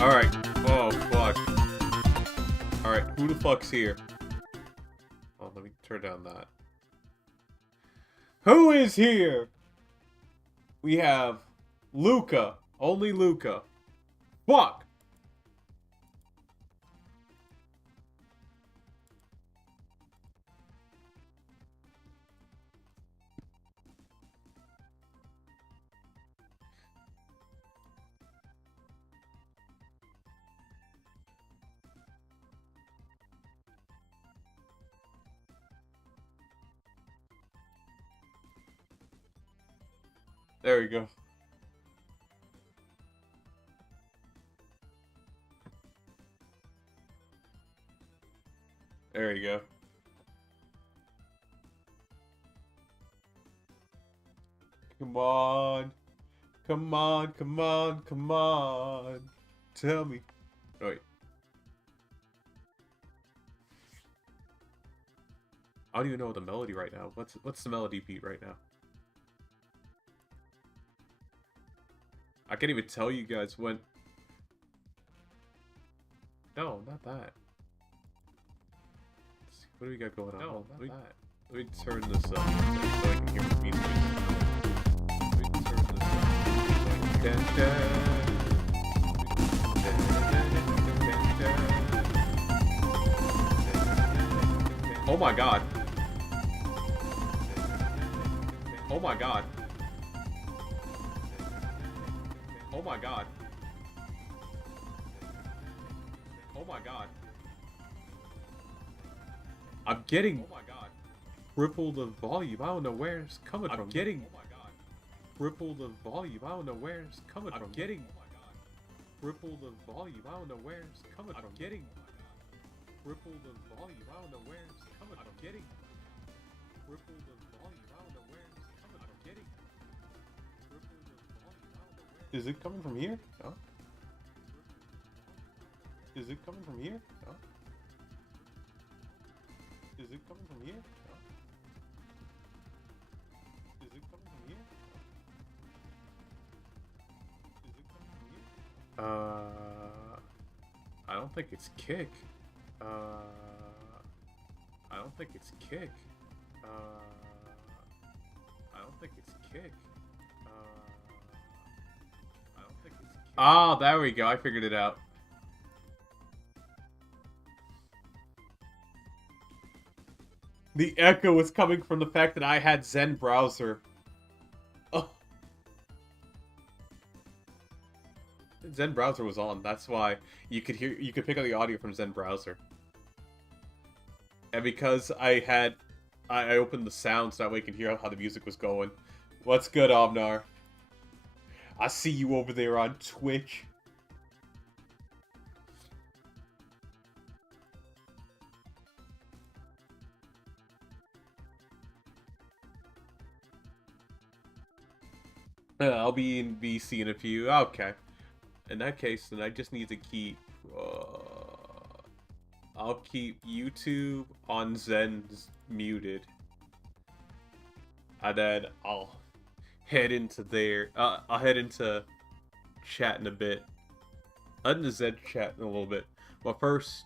Alright. Oh, fuck. Alright, who the fuck's here? Oh, let me turn down that. Who is here? We have Luca. Only Luca. Fuck! There we go. There you go. Come on. Come on, come on, come on. Tell me. Oh, wait. I don't even know the melody right now. What's the melody beat right now? I can't even tell you guys when... No, not that. What do we got going on? No, not that. Let me turn this up so I can hear the music. Let me turn this up. Dun, dun. Oh my god. Oh my god. Oh my god. Oh my god. I'm getting triple the volume. I don't know where it's coming from. I'm getting triple the volume. I don't know where it's coming from. I'm getting triple the volume. I don't know where it's coming from. I'm getting triple the volume. I don't know where it's coming from. I'm getting triple the volume. I don't know where it's coming from. I'm getting triple the volume. I don't know where. Is it coming from here? No. Is it coming from here? No. Is it coming from here? No. Is it coming from here? No. Is it coming from here? I don't think it's kick. I don't think it's kick. I don't think it's kick. I don't think it's kick. Ah, there we go. I figured it out. The echo was coming from the fact that I had Zen browser. Oh. Zen browser was on. That's why you could pick up the audio from Zen browser. And because I opened the sound so that way you can hear how the music was going. What's good, Omnar? I see you over there on Twitch. I'll be in VC in a few. Okay. In that case, then I just need to keep... I'll keep YouTube on Zen's muted. And then I'll head into there. I'll head into chat in a bit. Into Zen chat in a little bit. But first,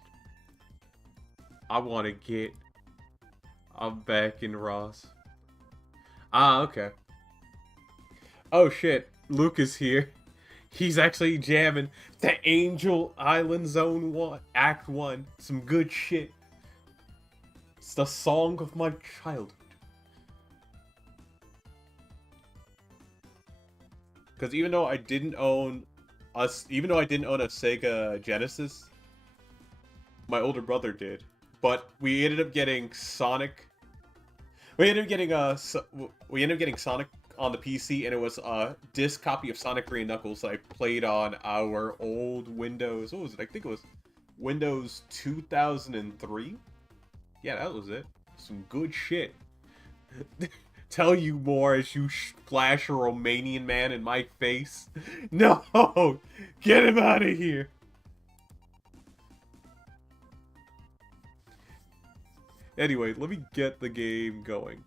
I want to get... I'm back in Ross. Ah, okay. Oh shit, Luke is here. He's actually jamming the Angel Island Zone 1, Act 1. Some good shit. It's the song of my childhood. Because even though I didn't own a Sega Genesis, my older brother did. But we ended up getting Sonic. We ended up getting Sonic on the PC, and it was a disc copy of Sonic 3 and Knuckles that I played on our old Windows. What was it? I think it was Windows 2003. Yeah, that was it. Some good shit. Tell you more as you flash a Romanian man in my face. No! Get him out of here! Anyway, let me get the game going.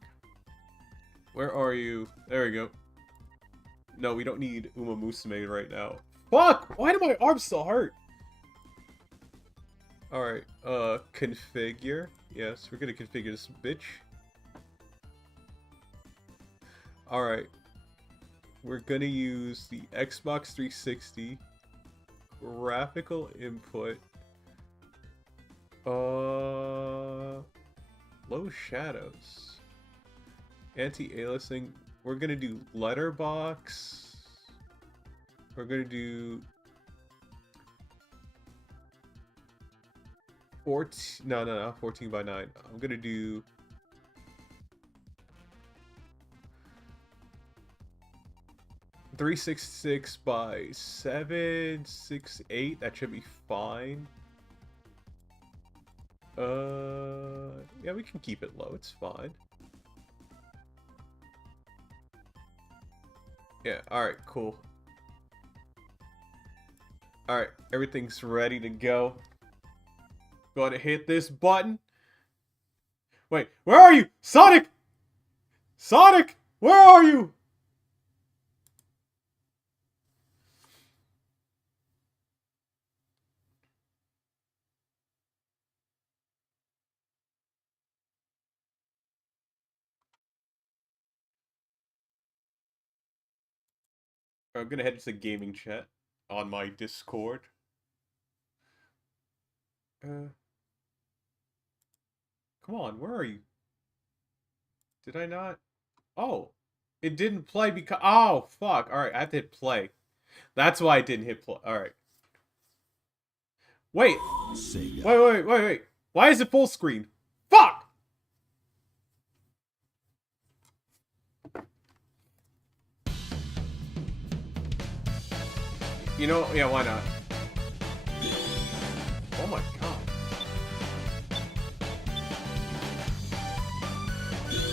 Where are you? There we go. No, we don't need Uma Musume right now. Fuck! Why do my arms still hurt? Alright, configure. Yes, we're gonna configure this bitch. Alright. We're gonna use the Xbox 360 graphical input. Low shadows. Anti-aliasing. We're gonna do letterbox. We're gonna do 14. No, 14 by 9. I'm gonna do 366 by 768. That should be fine. Yeah, we can keep it low. It's fine. Yeah, alright, cool. Alright, everything's ready to go. Go to hit this button. Wait, where are you? Sonic! Sonic! Where are you? I'm gonna head to the gaming chat on my Discord. Come on, where are you? Did I not? Oh, it didn't play because... Oh, fuck. Alright, I have to hit play. That's why I didn't hit play. Alright. Wait. Wait. Why is it full screen? Fuck! You know, yeah, why not? Oh my god.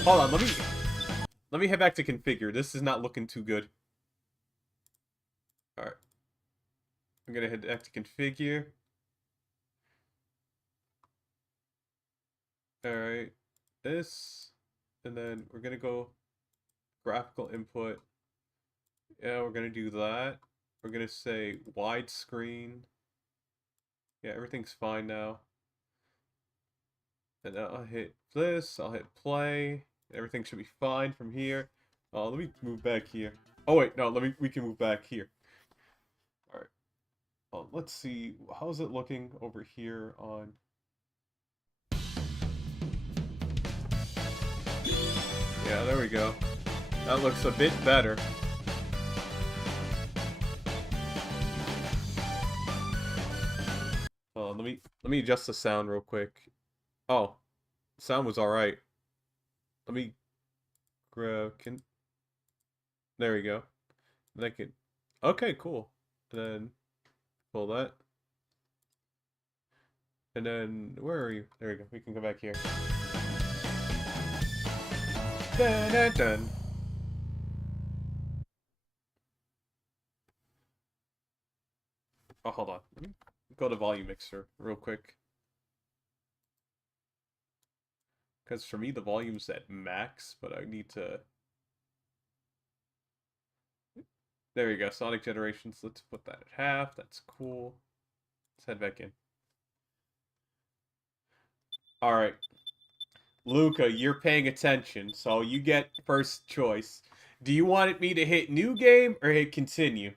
Hold on, let me head back to configure. This is not looking too good. Alright. I'm gonna head back to configure. Alright. This. And then we're gonna go graphical input. Yeah, we're gonna do that. We're gonna say widescreen. Yeah, everything's fine now. And I'll hit this, I'll hit play. Everything should be fine from here. Let me move back here. Oh wait, no, we can move back here. Alright. Let's see, how's it looking over here on... Yeah, there we go. That looks a bit better. Let me adjust the sound real quick. Oh, sound was all right. Let me grab. There we go. Okay, cool. And then pull that. And then where are you? There we go. We can go back here. Dun, dun, dun. Oh, hold on. Let me go to volume mixer real quick. Because for me, the volume's at max, but I need to... There we go, Sonic Generations. Let's put that at half. That's cool. Let's head back in. Alright. Luca, you're paying attention, so you get first choice. Do you want me to hit new game or hit continue?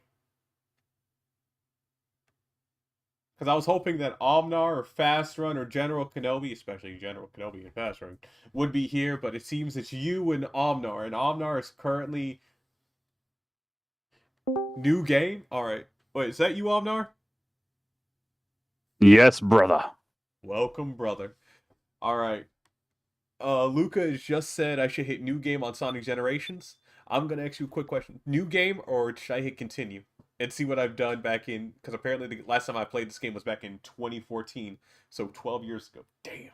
Because I was hoping that Omnar or Fast Run or General Kenobi, especially General Kenobi and Fast Run, would be here, but it seems it's you and Omnar is currently... New game? Alright. Wait, is that you, Omnar? Yes, brother. Welcome, brother. Alright. Luca has just said I should hit new game on Sonic Generations. I'm gonna ask you a quick question. New game, or should I hit continue? And see what I've done back in... Because apparently the last time I played this game was back in 2014. So 12 years ago. Damn.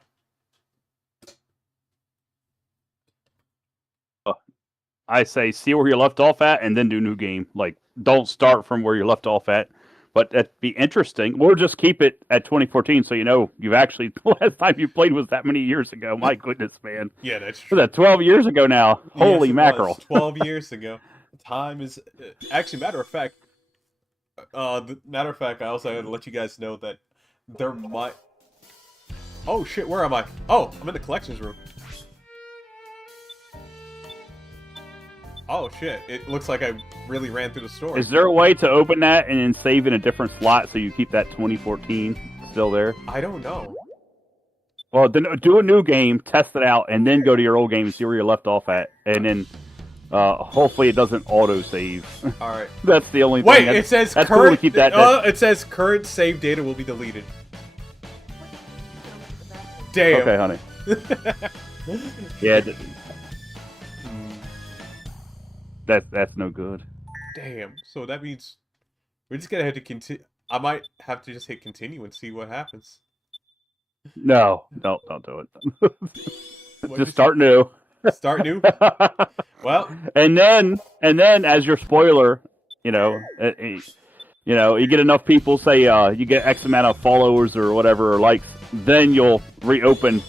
I say see where you left off at and then do new game. Like, don't start from where you left off at. But that'd be interesting. We'll just keep it at 2014 so you know you've actually... The last time you played was that many years ago. My goodness, man. Yeah, that's true. Was that 12 years ago now? Holy yes, mackerel. 12 years ago. Time is... Actually, matter of fact... Matter of fact, I also had to let you guys know that there might. Oh shit, where am I? Oh, I'm in the collections room. Oh shit, it looks like I really ran through the store. Is there a way to open that and then save in a different slot so you keep that 2014 still there? I don't know. Well, then do a new game, test it out, and then go to your old game and see where you left off at, and then hopefully it doesn't auto save. All right. That's the only Wait, thing. it says that's current. Cool to keep that. It says current save data will be deleted. Damn. Okay, honey. Yeah. That's no good. Damn. So that means we're just gonna have to continue. I might have to just hit continue and see what happens. No, don't do it. Just start new. Start new. Well, and then as your spoiler, you get enough people say you get X amount of followers or whatever or likes, then you'll reopen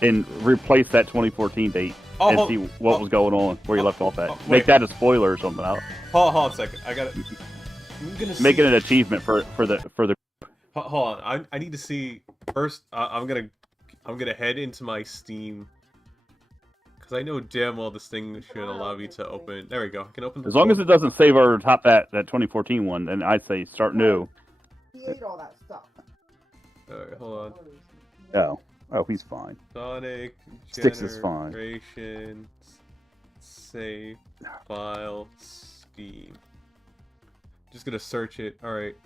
and replace that 2014 date and see what was going on where you left off at. Make that a spoiler or something. Hold on a second. I got it. Make it an achievement for the. Hold on. I need to see first. I'm gonna head into my Steam. Because I know damn well this thing should allow me to open. There we go. I can open. As long as it doesn't save over top that 2014 one, then I'd say start new. He ate all that stuff. Alright, hold on. Oh, he's fine. Sonic Sticks is fine. Generation save file Steam. Just gonna search it. Alright.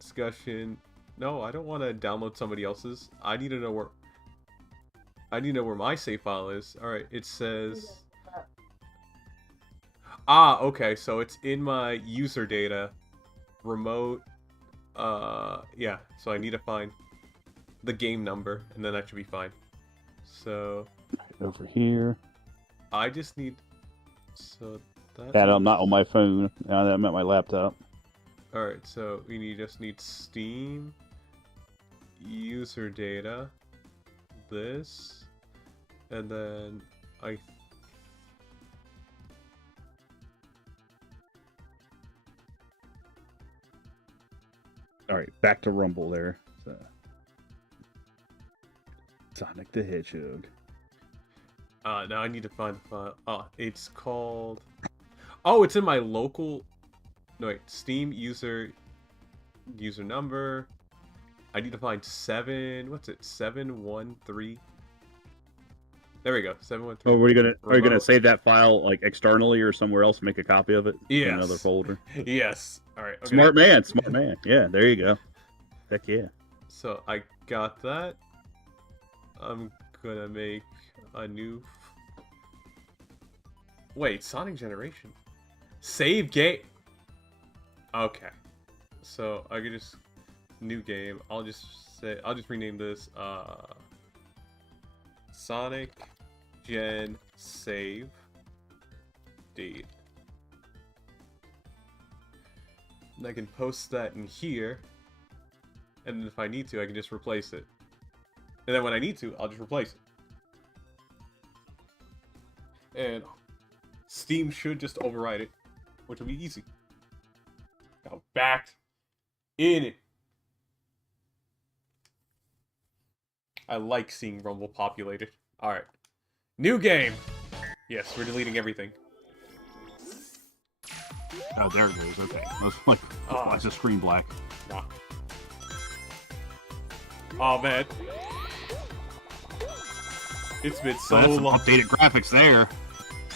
Discussion. No, I don't want to download somebody else's. I need to know where my save file is. Alright, it says... Ah, okay, so it's in my user data. Remote. Yeah, so I need to find the game number, and then that should be fine. So... Over here. I just need... So, that I'm not on my phone. I'm at my laptop. Alright, so we just need Steam, user data, this, and then Alright, back to Rumble there. So. Sonic the Hedgehog. Now I need to find the file. Oh, it's called... Oh, it's in my local... No, wait. Steam user number. I need to find 713. There we go. 713. Oh, are you gonna save that file like externally or somewhere else? Make a copy of it. Yes. In another folder. Yes. All right. Okay. Smart man. Yeah, there you go. Heck yeah. So I got that. I'm gonna make a new. Wait, Sonic Generation. Save game. Okay. So I could just new game. I'll just rename this Sonic Gen Save Date. And I can post that in here. And then if I need to, I can just replace it. And then when I need to, I'll just replace it. And Steam should just override it, which will be easy. Now back in it. I like seeing Rumble populated. Alright. New game! Yes, we're deleting everything. Oh, there it goes. Okay. I was like, why is the screen black? Nah. Oh, man. It's been so long. Updated graphics there.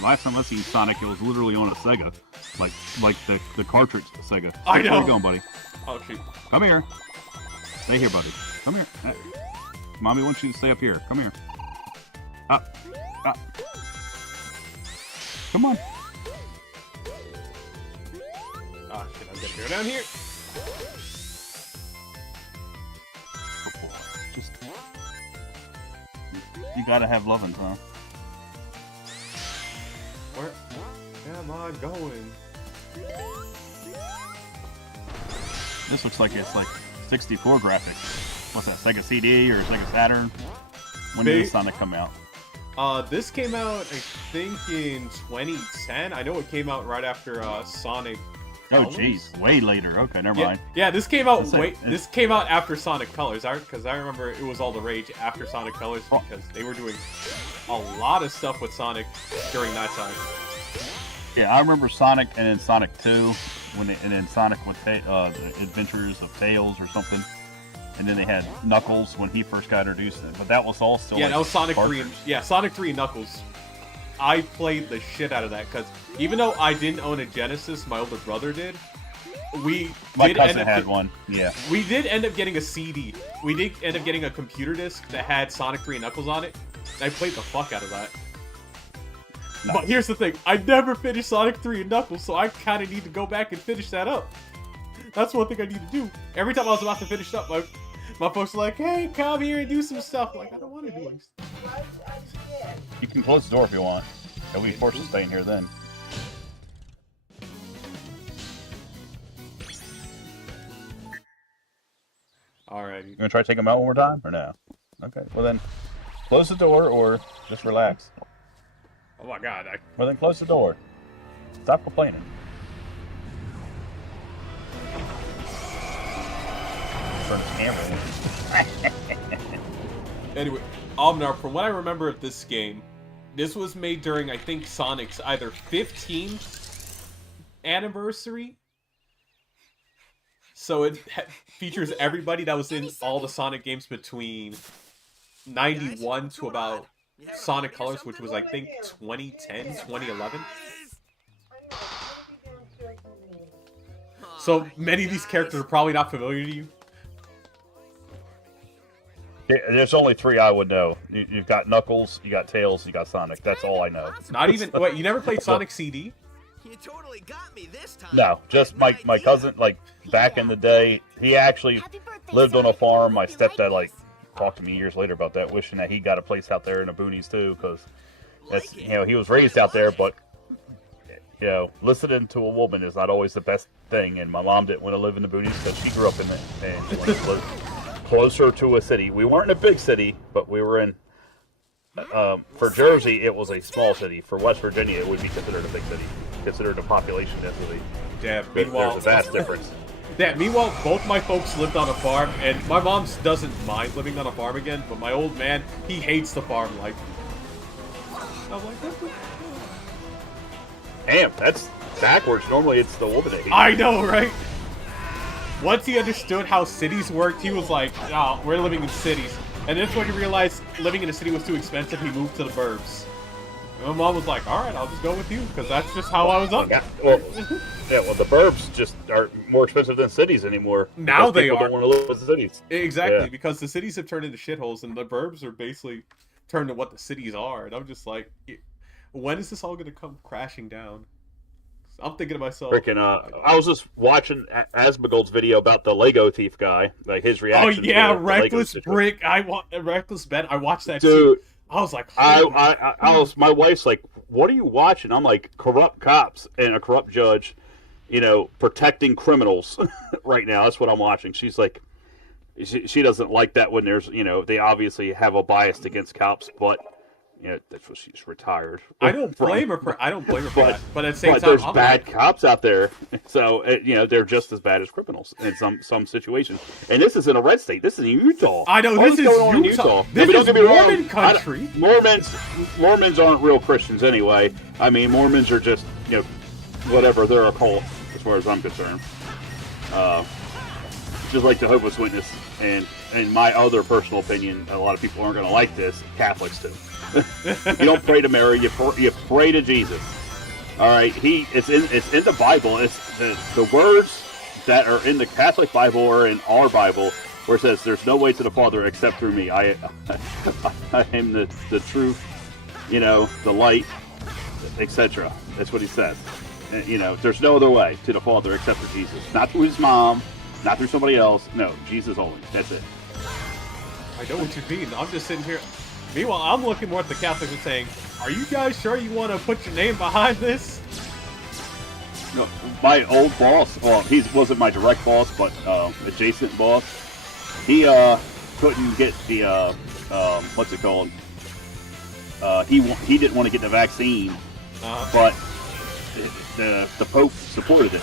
Last time I seen Sonic, it was literally on a Sega. Like the cartridge Sega. I know. Where you going, buddy? Oh, shoot. Come here. Stay here, buddy. Come here. Mommy wants you to stay up here. Come here. Up. Up. Come on. Oh, shit. I'm gonna go down here. Oh, boy. Just... You gotta have lovin's, huh? Where am I going? This looks like it's like 64 graphics. What's that, Sega CD or Sega Saturn? When did Sonic come out? This came out, I think, in 2010. I know it came out right after Sonic Oh, Colors? jeez, way later. Okay, never Yeah, mind. yeah. This came out. It's like- Wait, this came out after Sonic Colors. Because I remember it was all the rage after Sonic Colors Oh. because they were doing a lot of stuff with Sonic during that time. Yeah, I remember Sonic and then Sonic 2, and then Sonic with the Adventures of Tails or something. And then they had Knuckles when he first got introduced. But that was all still. Yeah, like, that was Sonic 3 cartridge. and Sonic 3 and Knuckles. I played the shit out of that because even though I didn't own a Genesis, my older brother did. We My did cousin end up had one. Yeah. We did end up getting a CD. We did end up getting a computer disc that had Sonic 3 and Knuckles on it. And I played the fuck out of that. Nice. But here's the thing, I never finished Sonic 3 and Knuckles, so I kind of need to go back and finish that up. That's one thing I need to do. Every time I was about to finish up, my folks were like, hey, come here and do some stuff. I'm like, I don't want to do anything. You can close the door if you want. And we forced to stay in here then. Alrighty. You gonna try to take them out one more time or no? Okay. Well then, close the door or just relax. Oh my god, Well then, close the door. Stop complaining. Turn the camera. Anyway, Omnar, from what I remember of this game, this was made during, I think, Sonic's either 15th anniversary. So it features everybody that was in all the Sonic games between 91 to about Sonic Colors, which was, I think, 2010, 2011. So many of these characters are probably not familiar to you. Yeah, there's only three I would know. You've got Knuckles, you got Tails, you got Sonic. That's all I know. Not even... Wait, you never played Sonic CD? You totally got me this time. No, just my cousin, like, back in the day, he actually lived on a farm. My stepdad, like, talked to me years later about that, wishing that he got a place out there in the boonies, too, because, that's, you know, he was raised out there, but, you know, listening to a woman is not always the best thing, and my mom didn't want to live in the boonies because she grew up in it, and she wanted to live closer to a city. We weren't in a big city, but we were in, for Jersey, it was a small city. For West Virginia, it would be considered a big city, considered a population density. Damn, There's meanwhile... a vast difference. Yeah, meanwhile, both my folks lived on a farm, and my mom doesn't mind living on a farm again, but my old man, he hates the farm life. I'm like, what the... Damn, that's backwards. Normally, it's the woman that hates. I know, right? Once he understood how cities worked, he was like, oh, we're living in cities. And then when he realized living in a city was too expensive, he moved to the burbs. And my mom was like, alright, I'll just go with you, because that's just how I was up. Yeah, well, the burbs just are more expensive than cities anymore. Now because they people are. don't want to live in cities. Exactly, Yeah. because the cities have turned into shitholes, and the burbs are basically turned to what the cities are. And I'm just like, when is this all going to come crashing down? I'm thinking to myself... Freaking, I was just watching Asmongold's video about the Lego thief guy, like his Oh reaction. yeah, to the Lego Reckless situation. Brick. Reckless Ben. I watched that Dude, too. I was like, I holy was. My wife's like, "What are you watching?" I'm like, "Corrupt cops and a corrupt judge, you know, protecting criminals." Right now, that's what I'm watching. She's like, she doesn't like that when there's, you know, they obviously have a bias against cops, but you know, that's what she's retired. I don't blame her for. I don't blame her for But- that. But at the same But time, there's I'm bad like, cops out there, so you know they're just as bad as criminals in some situations. And this is in a red state. This is in Utah. I know, All this is is going on in Utah. I This mean, don't is get me wrong, Mormon country. Mormons aren't real Christians anyway. I mean, Mormons are just, you know, whatever. They're a cult as far as I'm concerned. Just like Jehovah's Witness, and in my other personal opinion, a lot of people aren't going to like this. Catholics too. You don't pray to Mary. You pray to Jesus. All right. It's in the Bible. It's the words that are in the Catholic Bible are in our Bible, where it says, "There's no way to the Father except through me. I am the truth. You know, the light, etc." That's what he says. You know, there's no other way to the Father except through Jesus. Not through his mom. Not through somebody else. No, Jesus only. That's it. I know what you mean. I'm just sitting here. Meanwhile, I'm looking more at the Catholics and saying, "Are you guys sure you want to put your name behind this?" No, my old boss, well, he wasn't my direct boss, but adjacent boss. He couldn't get the what's it called? He didn't want to get the vaccine, but the Pope supported it.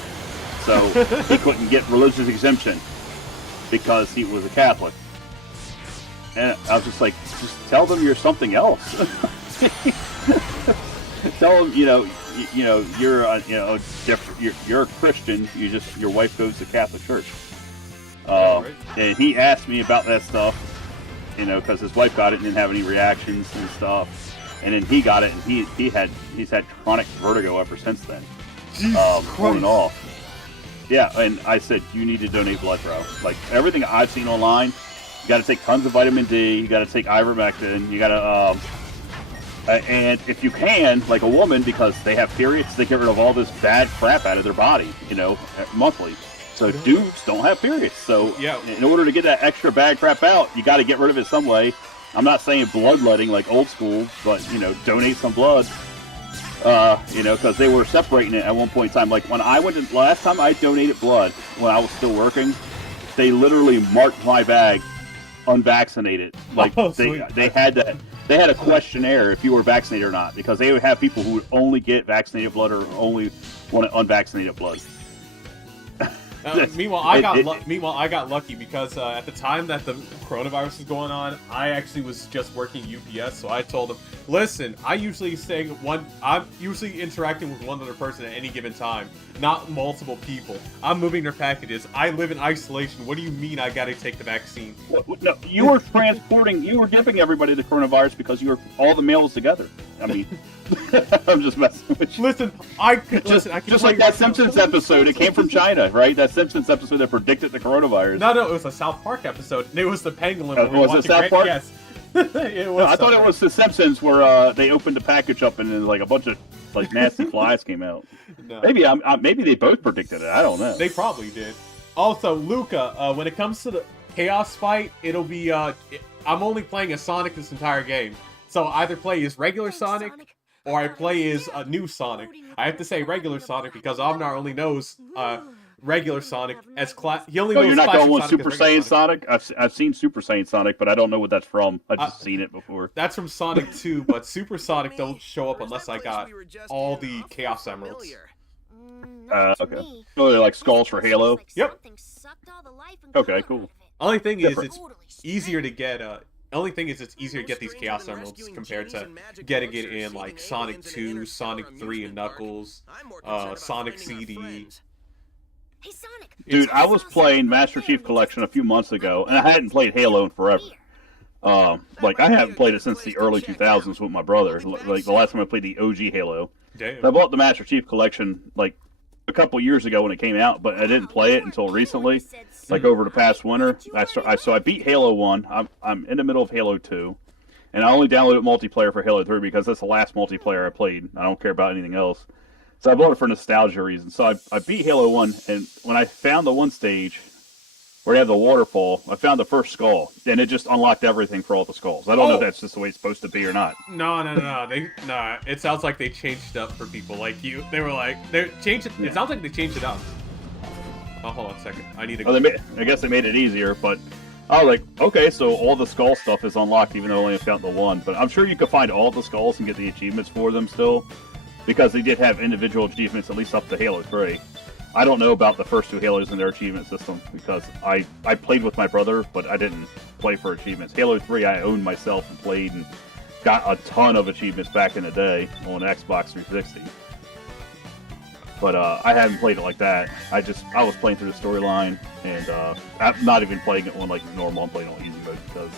so he couldn't get religious exemption because he was a Catholic. And I was just like, just tell them you're something else. Tell them, you're different. You're a Christian. Your wife goes to Catholic church. Right. And he asked me about that stuff, because his wife got it and didn't have any reactions and stuff. And then he got it, and he's had chronic vertigo ever since then. On and off. Yeah, and I said, you need to donate blood, bro. Like, everything I've seen online, you got to take tons of vitamin D, you got to take ivermectin, you got to, and if you can, like a woman, because they have periods, they get rid of all this bad crap out of their body, monthly. So dudes don't have periods. So yeah. In order to get that extra bad crap out, you got to get rid of it some way. I'm not saying bloodletting like old school, but, donate some blood. Because they were separating it at one point in time. Like when I last time I donated blood, when I was still working, they literally marked my bag unvaccinated. Like they had a questionnaire if you were vaccinated or not, because they would have people who would only get vaccinated blood or only want unvaccinated blood. Meanwhile, I got lucky because at the time that the coronavirus was going on, I actually was just working UPS. So I told them, "Listen, I'm usually interacting with one other person at any given time, not multiple people. I'm moving their packages. I live in isolation. What do you mean I got to take the vaccine?" No, you were giving everybody the coronavirus because you were all the mails together. I mean, I'm just messing with you. Listen, I can just like that Simpsons episode. It came from China, right? That Simpsons episode that predicted the coronavirus. No, it was a South Park episode. It was the pangolin. Was it South Park? Yes. It was. No, I thought it was the Simpsons where they opened the package up and then like a bunch of like nasty flies came out. No. Maybe they both predicted it. I don't know. They probably did. Also, Luca, when it comes to the Chaos fight, it'll be I'm only playing as Sonic this entire game. So either play as regular Sonic, or I play as a new Sonic. I have to say regular Sonic because Avnar only knows regular Sonic as class. He only knows. You're not classic going with Sonic Super as regular Saiyan Sonic. I've seen Super Saiyan Sonic, but I don't know what that's from. I've just seen it before. That's from Sonic 2, but Super Sonic don't show up unless I got all the Chaos Emeralds. Okay. Oh, they're like skulls for Halo. Yep. Okay, cool. Only thing is, it's easier to get. Only thing is, it's easier to get these Chaos Emeralds compared to getting it in like Sonic 2, Sonic 3 and Knuckles, Sonic CD. Dude, I was playing Master Chief Collection a few months ago, and I hadn't played Halo in forever. Like, I haven't played it since the early 2000s with my brother. Like, the last time I played the OG Halo. Damn. I bought the Master Chief Collection, like, a couple years ago when it came out, but I didn't play it until recently, like over the past winter. So I beat Halo 1. I'm in the middle of Halo 2, and I only downloaded multiplayer for Halo 3 because that's the last multiplayer I played. I don't care about anything else. So I bought it for nostalgia reasons. So I beat Halo 1, and when I found the one stage where you have the waterfall, I found the first skull, and it just unlocked everything for all the skulls. I don't know if that's just the way it's supposed to be or not. No. It sounds like they changed it up for people like you. They were like, they changed it. Yeah. It sounds like they changed it up. Oh, hold on a second. I need to. I guess they made it easier, but I was like, okay, so all the skull stuff is unlocked, even though I only found the one. But I'm sure you could find all the skulls and get the achievements for them still, because they did have individual achievements at least up to Halo 3. I don't know about the first two Halos and their achievement system, because I played with my brother, but I didn't play for achievements. Halo 3 I owned myself and played and got a ton of achievements back in the day on Xbox 360. But I haven't played it like that. I was playing through the storyline, and I'm not even playing it on like normal. I'm playing on easy mode because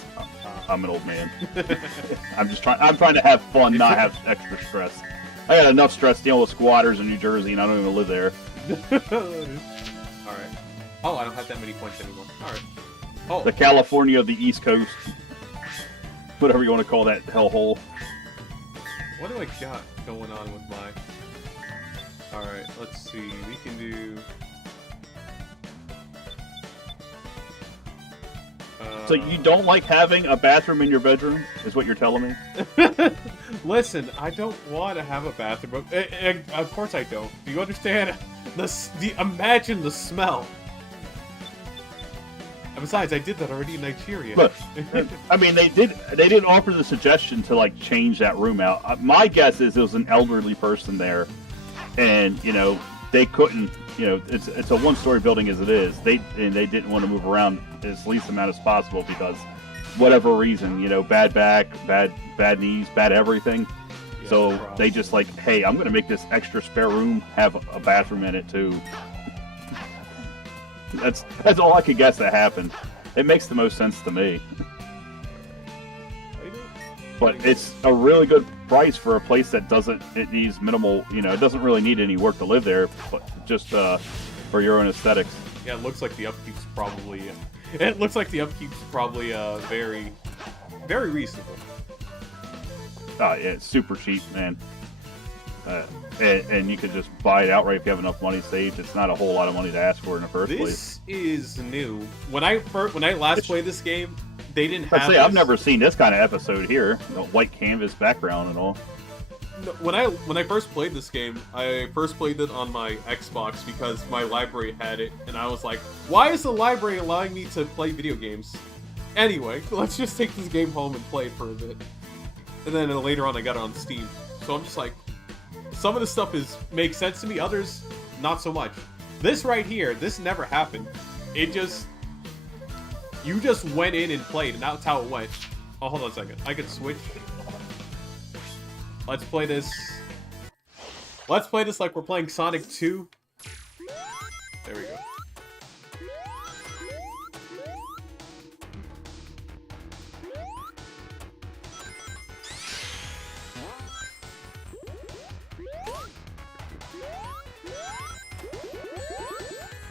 I'm an old man. I'm trying to have fun, not have extra stress. I got enough stress dealing with squatters in New Jersey, and I don't even live there. Alright. Oh, I don't have that many points anymore. Alright. Oh. The California of the East Coast. Whatever you want to call that hellhole. What do I got going on with my... Alright, let's see. We can do... So you don't like having a bathroom in your bedroom, is what you're telling me? Listen, I don't want to have a bathroom. Of course I don't. Do you understand? Imagine the smell. And besides, I did that already in Nigeria. Look, I mean, they did offer the suggestion to like change that room out. My guess is it was an elderly person there, and they couldn't you know, it's a one-story building as it is. They didn't want to move around as least amount as possible because whatever reason, you know, bad back, bad knees, bad everything. Yeah, So probably. they just like, hey, I'm going to make this extra spare room have a bathroom in it too. That's all I could guess that happened. It makes the most sense to me. But it's a really good price for a place that it needs minimal, you know, it doesn't really need any work to live there, but just for your own aesthetics. Yeah, it looks like the upkeep's probably. It looks like the upkeep's probably very, very reasonable. Yeah, it's super cheap, man. And you could just buy it outright if you have enough money saved. It's not a whole lot of money to ask for in the first place. This is new. When I last played this game, they didn't have. I've never seen this kind of episode here. The white canvas background and all. When I first played this game, I first played it on my Xbox because my library had it, and I was like, why is the library allowing me to play video games? Anyway, let's just take this game home and play it for a bit. And then later on I got it on Steam. So I'm just like, some of the stuff makes sense to me, others not so much. This right here, this never happened. You just went in and played, and that's how it went. Oh, hold on a second. I can switch. Let's play this. Let's play this like we're playing Sonic 2. There we go.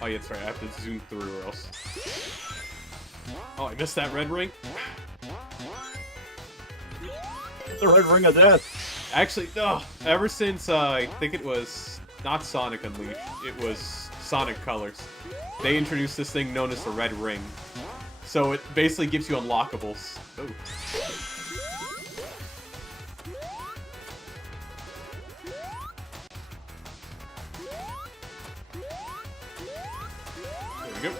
Oh yeah, that's right. I have to zoom through or else. Oh, I missed that red ring. The red ring of death. Actually, no. Ever since I think it was not Sonic Unleashed, it was Sonic Colors. They introduced this thing known as the Red Ring. So it basically gives you unlockables. Oh. There we go.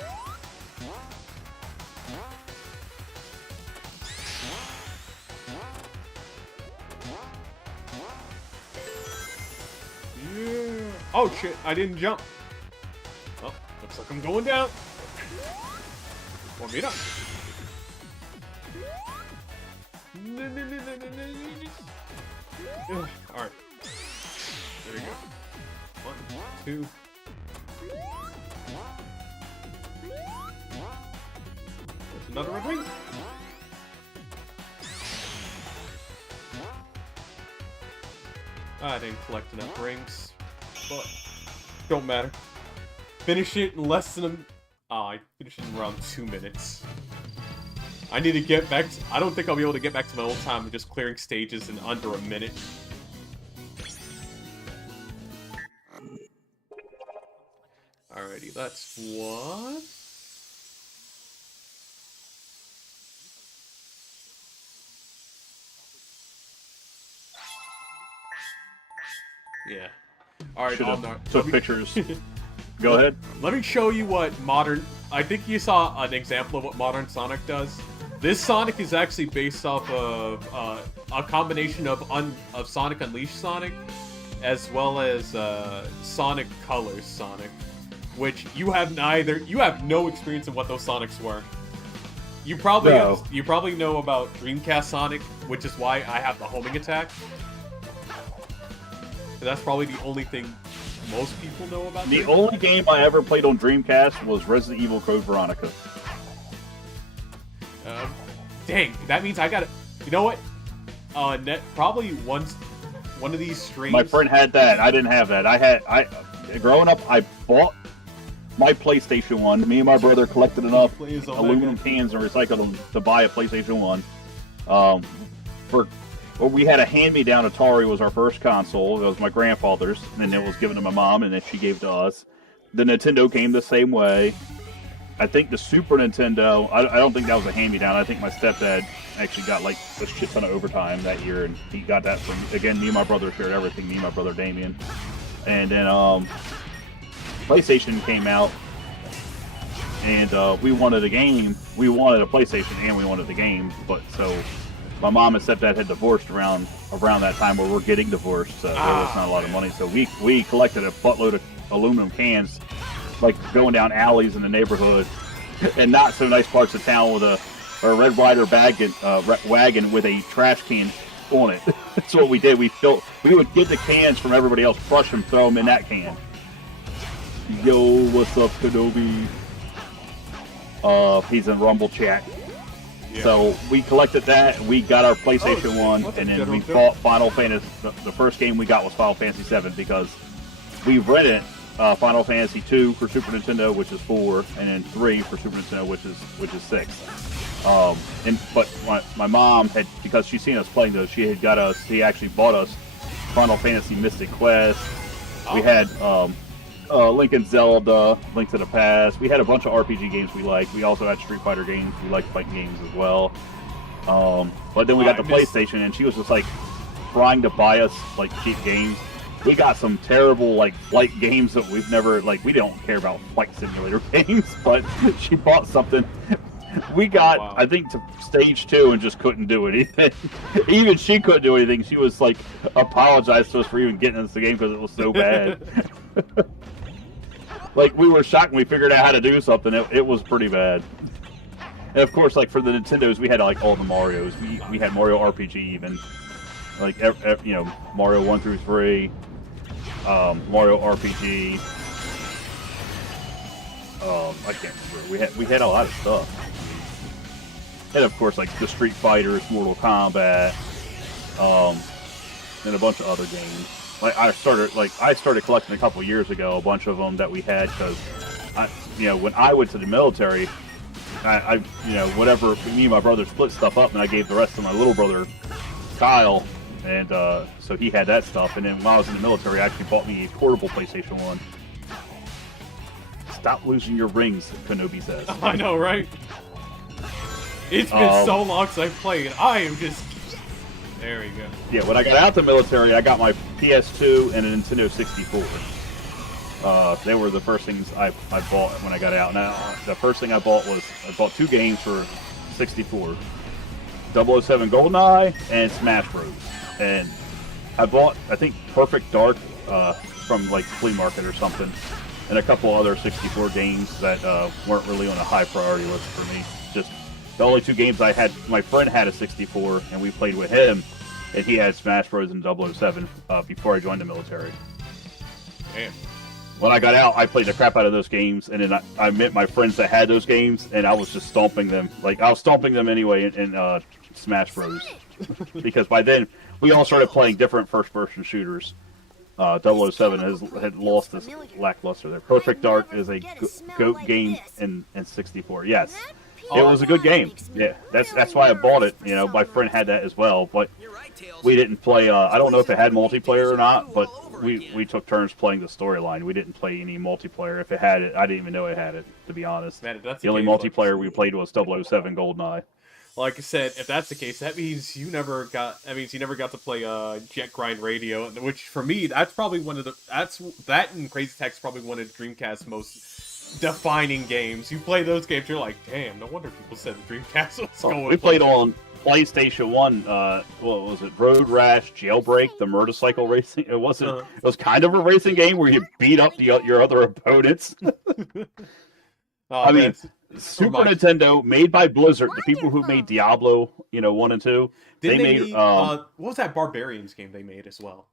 Yeah. Oh shit, I didn't jump. Well, looks like I'm going down. Or me not. Alright. There we go. 1, 2. There's another red ring. I didn't collect enough rings, but don't matter. Finish it in less than I finished it in around 2 minutes. I need to get back to, I don't think I'll be able to get back to my old time of just clearing stages in under a minute. Alrighty, that's one. Yeah. Alright, Took pictures. Go ahead. Let me show you what modern... I think you saw an example of what modern Sonic does. This Sonic is actually based off of a combination of Sonic Unleashed Sonic, as well as Sonic Colors Sonic, which you have no experience in what those Sonics were. You probably know about Dreamcast Sonic, which is why I have the homing attack. That's probably the only thing most people know about. The only game I ever played on Dreamcast was Resident Evil Code Veronica. Dang, that means I gotta. You know what? Probably one of these streams. My friend had that. I didn't have that. Growing up, I bought my PlayStation 1. Me and my brother collected enough aluminum cans and recycled them to buy a PlayStation 1. We had a hand-me-down Atari was our first console. It was my grandfather's, and it was given to my mom, and then she gave to us. The Nintendo came the same way. I think the Super Nintendo, I don't think that was a hand-me-down. I think my stepdad actually got like a shit ton of overtime that year, and he got that from, again, me and my brother shared everything, me and my brother Damien. And then PlayStation came out, and we wanted a game. We wanted a PlayStation, and we wanted the game, but so... My mom and stepdad had divorced around that time where we're getting divorced, so there was not a lot of money. So we collected a buttload of aluminum cans like going down alleys in the neighborhood, and not so nice parts of town with a Red Ryder wagon with a trash can on it. That's what we did. We would get the cans from everybody else, crush them, throw them in that can. Yo, what's up, Kenobi? He's in Rumble chat. Yeah. So we collected that. We got our PlayStation 1, what's up, and then General we Joe? bought Final Fantasy. The first game we got was Final Fantasy 7 because we rented Final Fantasy 2 for Super Nintendo, which is 4, and then 3 for Super Nintendo, which is 6. But my mom had, because she's seen us playing those, she actually bought us Final Fantasy Mystic Quest. We had Link and Zelda, Link to the Past. We had a bunch of RPG games we liked. We also had Street Fighter games. We liked fighting games as well. But then we got the PlayStation, and she was just like trying to buy us like cheap games. We got some terrible like flight games that we've never we don't care about flight simulator games, but she bought something. We got, wow. I think, to stage 2 and just couldn't do anything. Even she couldn't do anything. She was like, apologized to us for even getting us the game because it was so bad. Like, we were shocked when we figured out how to do something. It was pretty bad. And of course, like for the Nintendos, we had like all the Marios. We had Mario RPG even, like Mario 1 through 3, Mario RPG. I can't remember. We had a lot of stuff. And of course, like the Street Fighters, Mortal Kombat, and a bunch of other games. Like I started collecting a couple years ago, a bunch of them that we had because, when I went to the military, I whatever, me and my brother split stuff up, and I gave the rest to my little brother, Kyle, and so he had that stuff. And then when I was in the military, I actually bought me a portable PlayStation 1. Stop losing your rings, Kenobi says. I know, right? It's been so long since I've played. I am just... There we go. Yeah, when I got out the military, I got my PS2 and a Nintendo 64. They were the first things I bought when I got out. Now, the first thing I bought 2 games for 64. 007 GoldenEye and Smash Bros. And I bought, I think, Perfect Dark from like Flea Market or something, and a couple other 64 games that weren't really on a high priority list for me. Just the only 2 games I had. My friend had a 64, and we played with him, and he had Smash Bros. And 007 before I joined the military. Damn. When I got out, I played the crap out of those games, and then I met my friends that had those games, and I was just stomping them. Like, I was stomping them anyway in Smash Bros. Because by then, we all started playing different first-person shooters. 007 had lost this lackluster there. Perfect Dark is a GOAT game in 64. Yes, it was a good game. Yeah, that's why I bought it. My friend had that as well, but we didn't play. I don't know if it had multiplayer or not, but we took turns playing the storyline. We didn't play any multiplayer. If it had it, I didn't even know it had it, to be honest. Man, that's The only case, multiplayer we played was 007 GoldenEye. Like I said, if that's the case, that means you never got to play Jet Grind Radio, which for me, that's probably that and Crazy Taxi probably one of Dreamcast's most defining games. You play those games, you're like, damn, no wonder people said the Dreamcast was going. We played on PlayStation 1, what was it? Road Rash Jailbreak, the motorcycle racing. It wasn't. It was kind of a racing game where you beat up your other opponents. I mean, Super Nintendo, made by Blizzard, the people who made Diablo, 1 and 2. Didn't they made what was that Barbarians game they made as well?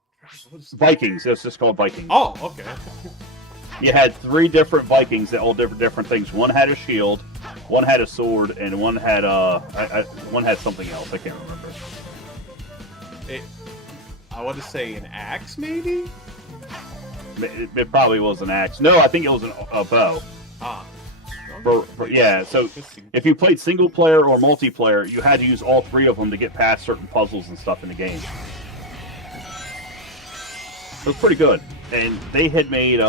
Vikings. It's just called Vikings. Oh, okay. You had 3 different Vikings that all different things. One had a shield, one had a sword, and one had one had something else. I can't remember. I want to say an axe, maybe. It probably was an axe. No, I think it was a bow. Ah. Yeah, so if you played single player or multiplayer, you had to use all 3 of them to get past certain puzzles and stuff in the game. It was pretty good, and they had made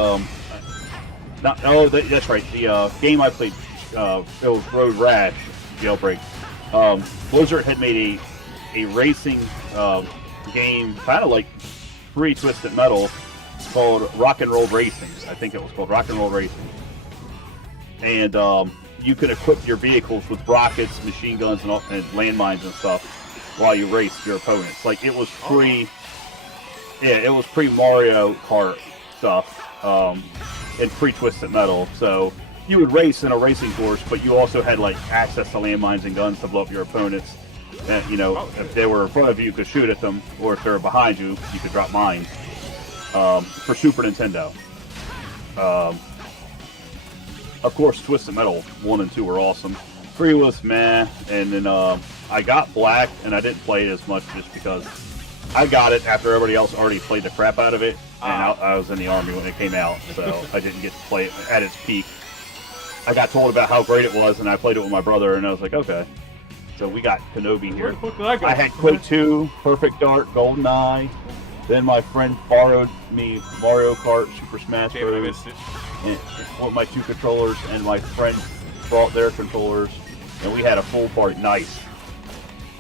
that's right. The game I played, it was Road Rash Jailbreak. Blizzard had made a racing game, kind of like Free Twisted Metal, called Rock and Roll Racing. I think it was called Rock and Roll Racing. And you could equip your vehicles with rockets, machine guns, and landmines and stuff while you raced your opponents. Like, it was it was pre Mario Kart stuff. in pre-Twisted Metal. So you would race in a racing course, but you also had like access to landmines and guns to blow up your opponents. And, you know, if they were in front of you, you could shoot at them, or if they were behind you, you could drop mines. For Super Nintendo. Of course, Twisted Metal 1 and 2 were awesome. 3 was meh, and then I got Black, and I didn't play it as much just because I got it after everybody else already played the crap out of it, and I was in the Army when it came out, so I didn't get to play it at its peak. I got told about how great it was, and I played it with my brother, and I was like, okay. So we got Kenobi here. I had Quake 2, Perfect Dark, GoldenEye. Then my friend borrowed me Mario Kart, Super Smash Bros. With my 2 controllers, and my friend brought their controllers, and we had a full party. Nice.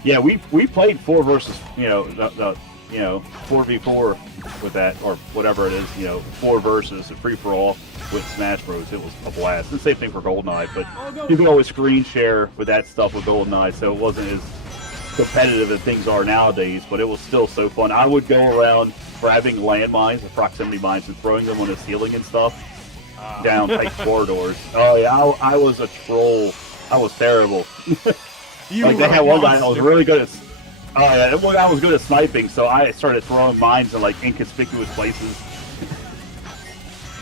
Yeah, we played 4 versus, you know, the 4v4 with that, or whatever it is, you know, 4 versus a free for all with Smash Bros. It was a blast. And same thing for GoldenEye, but you can always screen share with that stuff with GoldenEye, so it wasn't as competitive as things are nowadays, but it was still so fun. I would go around grabbing landmines and proximity mines and throwing them on the ceiling and stuff down tight corridors. Oh yeah, I was a troll. I was terrible. Like they had one guy that was really good at. Oh yeah, one guy was good at sniping, so I started throwing mines in like inconspicuous places.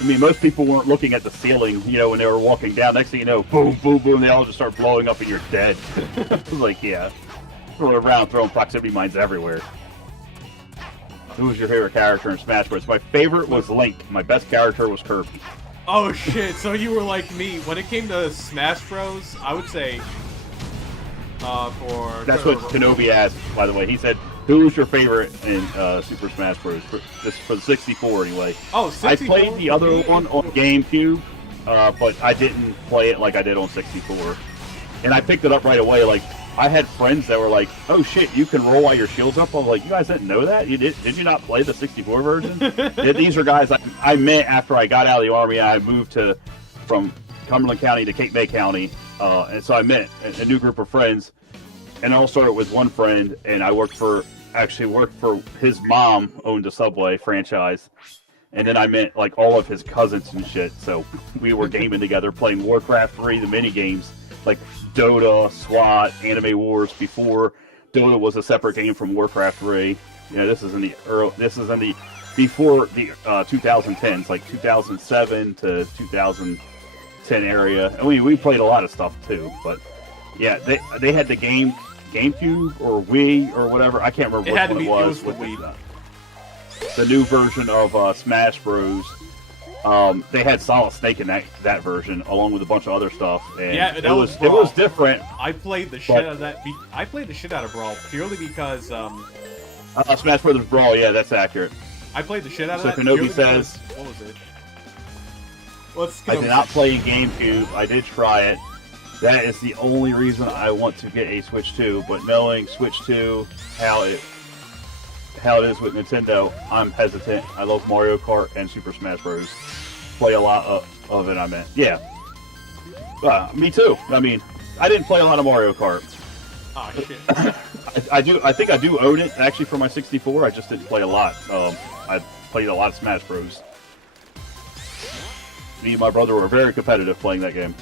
I mean, most people weren't looking at the ceiling, you know, when they were walking down. Next thing you know, boom, boom, boom, they all just start blowing up and you're dead. I was like, yeah. Rolling around throwing proximity mines everywhere. Who was your favorite character in Smash Bros? My favorite was Link. My best character was Kirby. Oh shit, so you were like me. When it came to Smash Bros, I would say for... That's what Kenobi asked, by the way. He said, who was your favorite in Super Smash Bros? For the 64 anyway. Oh, 64? I played the other one on GameCube, but I didn't play it like I did on 64. And I picked it up right away, like, I had friends that were like, oh shit, you can roll while your shield's up. I was like, you guys didn't know that? Did you not play the 64 version? These are guys I met after I got out of the Army. I moved from Cumberland County to Cape May County. And so I met a new group of friends. And it all started with one friend, and I worked for his mom owned a Subway franchise. And then I met like all of his cousins and shit. So we were gaming together, playing Warcraft 3, the mini games, like Dota, SWAT, Anime Wars. Before Dota was a separate game from Warcraft 3. You know, this is in the before the 2010s, like 2007 to 2010 area. And we played a lot of stuff too. But yeah, they had the GameCube or Wii or whatever. I can't remember which one it was. It was the Wii. The new version of Smash Bros. They had Solid Snake in that version, along with a bunch of other stuff. And yeah, it was different. I played the shit out of that. I played the shit out of Brawl purely because Smash Brothers Brawl. Yeah, that's accurate. I played the shit out of so that. So Kenobi because, says, what was it? I did not play GameCube. I did try it. That is the only reason I want to get a Switch 2. But knowing Switch 2, how it is with Nintendo, I'm hesitant. I love Mario Kart and Super Smash Bros. Play a lot of it, I meant. Yeah. Me too. I mean, I didn't play a lot of Mario Kart. Oh, shit. I think I do own it, actually, for my 64. I just didn't play a lot. I played a lot of Smash Bros. Me and my brother were very competitive playing that game.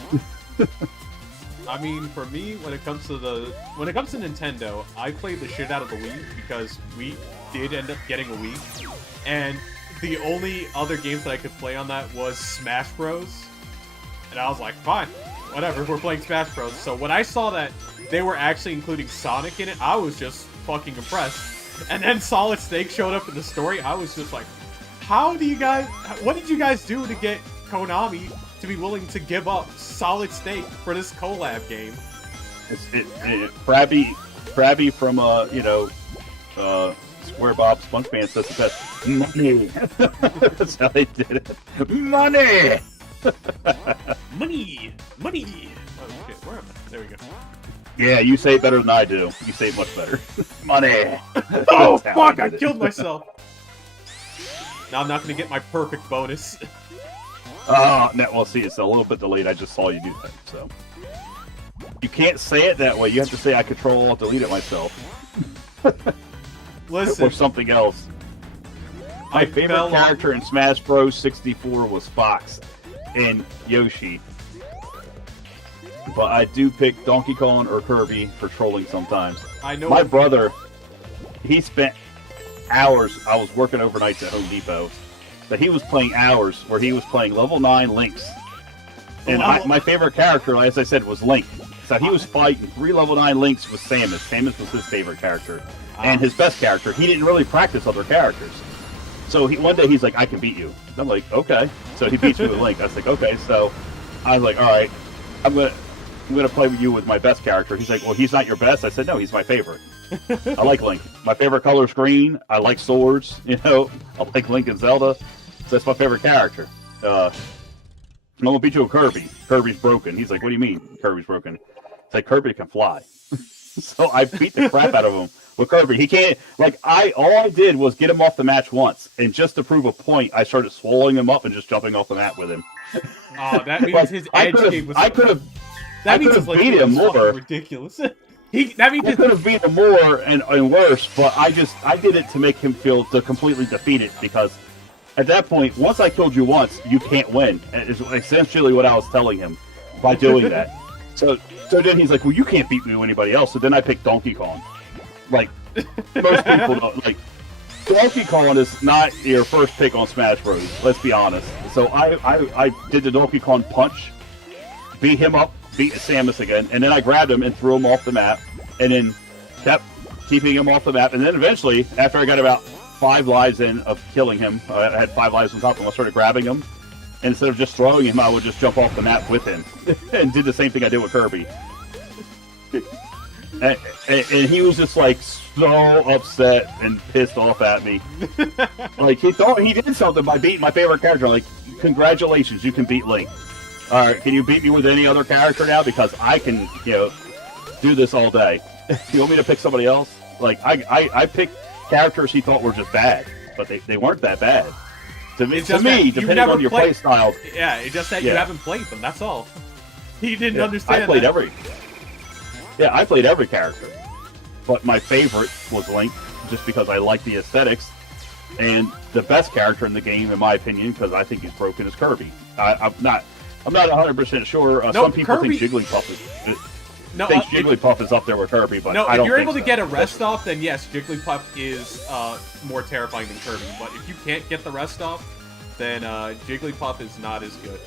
I mean, for me, when it comes to Nintendo, I played the shit out of the Wii because we did end up getting a Wii, and the only other games that I could play on that was Smash Bros. And I was like, fine, whatever, we're playing Smash Bros. So when I saw that they were actually including Sonic in it, I was just fucking impressed. And then Solid Snake showed up in the story. I was just like, what did you guys do to get Konami to be willing to give up Solid Snake for this collab game? Krabby from Square Bob SpongeBob says the best. Money. That's how they did it. Money. Money. Oh shit, where am I? There we go. Yeah, you say it better than I do. You say it much better. Money. Oh fuck! I killed myself. Now I'm not gonna get my perfect bonus. Well, see, it's a little bit delayed. I just saw you do that, so. You can't say it that way. You have to say, I Control-Alt-Delete it myself. Listen. Or something else. My favorite character in Smash Bros. 64 was Fox. and Yoshi. But I do pick Donkey Kong or Kirby for trolling sometimes. I know. My brother, he spent hours. I was working overnights at Home Depot, but he was playing hours where he was playing level 9 Links. And my favorite character, as I said, was Link. So he was fighting 3 level 9 Links with Samus. Samus was his favorite character. And his best character. He didn't really practice other characters. So one day he's like, I can beat you. I'm like, okay. So he beats me with Link. I was like, okay. So I was like, all right, I'm gonna play with you with my best character. He's like, well, he's not your best. I said, no, he's my favorite. I like Link. My favorite color is green. I like swords. You know, I like Link and Zelda. So that's my favorite character. I'm gonna beat you with Kirby. Kirby's broken. He's like, what do you mean Kirby's broken? It's like, Kirby can fly. So I beat the crap out of him with Kirby. He can't, like, all I did was get him off the match once, and just to prove a point, I started swallowing him up and just jumping off the mat with him. Oh, that means Like, his I edge could've- game was. I could have That means could've his like, beat him was fucking more. ridiculous. That means I could have beat him more and worse, but I did it to make him feel completely defeated, because at that point, once I killed you once, you can't win. Is essentially what I was telling him by doing that. So then he's like, well, you can't beat me with anybody else. So then I picked Donkey Kong. Like, most people don't. Like, Donkey Kong is not your first pick on Smash Bros. Let's be honest. So I did the Donkey Kong punch, beat him up, beat Samus again, and then I grabbed him and threw him off the map, and then kept keeping him off the map. And then eventually, after I got about 5 lives in of killing him, I had 5 lives on top of him, I started grabbing him. And instead of just throwing him, I would just jump off the map with him. And did the same thing I did with Kirby. And he was just like so upset and pissed off at me. Like, he thought he did something by beating my favorite character. Like, congratulations, you can beat Link. Alright, can you beat me with any other character now? Because I can, do this all day. You want me to pick somebody else? Like, I picked characters he thought were just bad, but they weren't that bad. To me, depending on your play style. Yeah, it's just that you haven't played them, that's all. He didn't understand I played that. I played every character. But my favorite was Link, just because I like the aesthetics. And the best character in the game, in my opinion, because I think he's broken, is Kirby. I'm not 100% sure. Some people Kirby... think Jigglypuff is up there with Kirby, but I don't think so. if you're able to get a rest off, then yes, Jigglypuff is more terrifying than Kirby. But if you can't get the rest off, then Jigglypuff is not as good.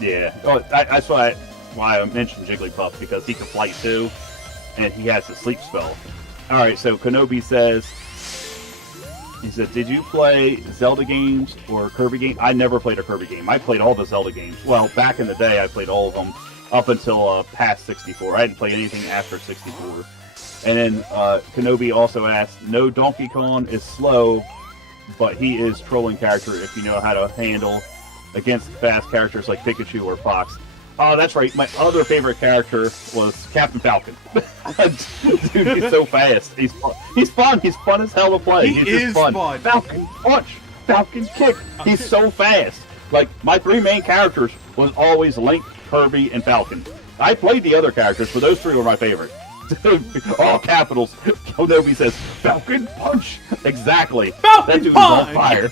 Yeah, that's why I mentioned Jigglypuff, because he can fly too, and he has a sleep spell. Alright, so Kenobi says, he said, did you play Zelda games or Kirby games? I never played a Kirby game. I played all the Zelda games. Well, back in the day, I played all of them up until past 64. I hadn't played anything after 64. And then Kenobi also asked, no, Donkey Kong is slow, but he is trolling character if you know how to handle against fast characters like Pikachu or Fox. Oh, that's right. My other favorite character was Captain Falcon. Dude, he's so fast. He's fun. He's fun as hell to play. He's just fun. Falcon punch, Falcon kick. He's so fast. Like, my 3 main characters was always Link, Kirby, and Falcon. I played the other characters, but those 3 were my favorite. All capitals. Kenobi says, Falcon punch. Exactly. That dude's on fire.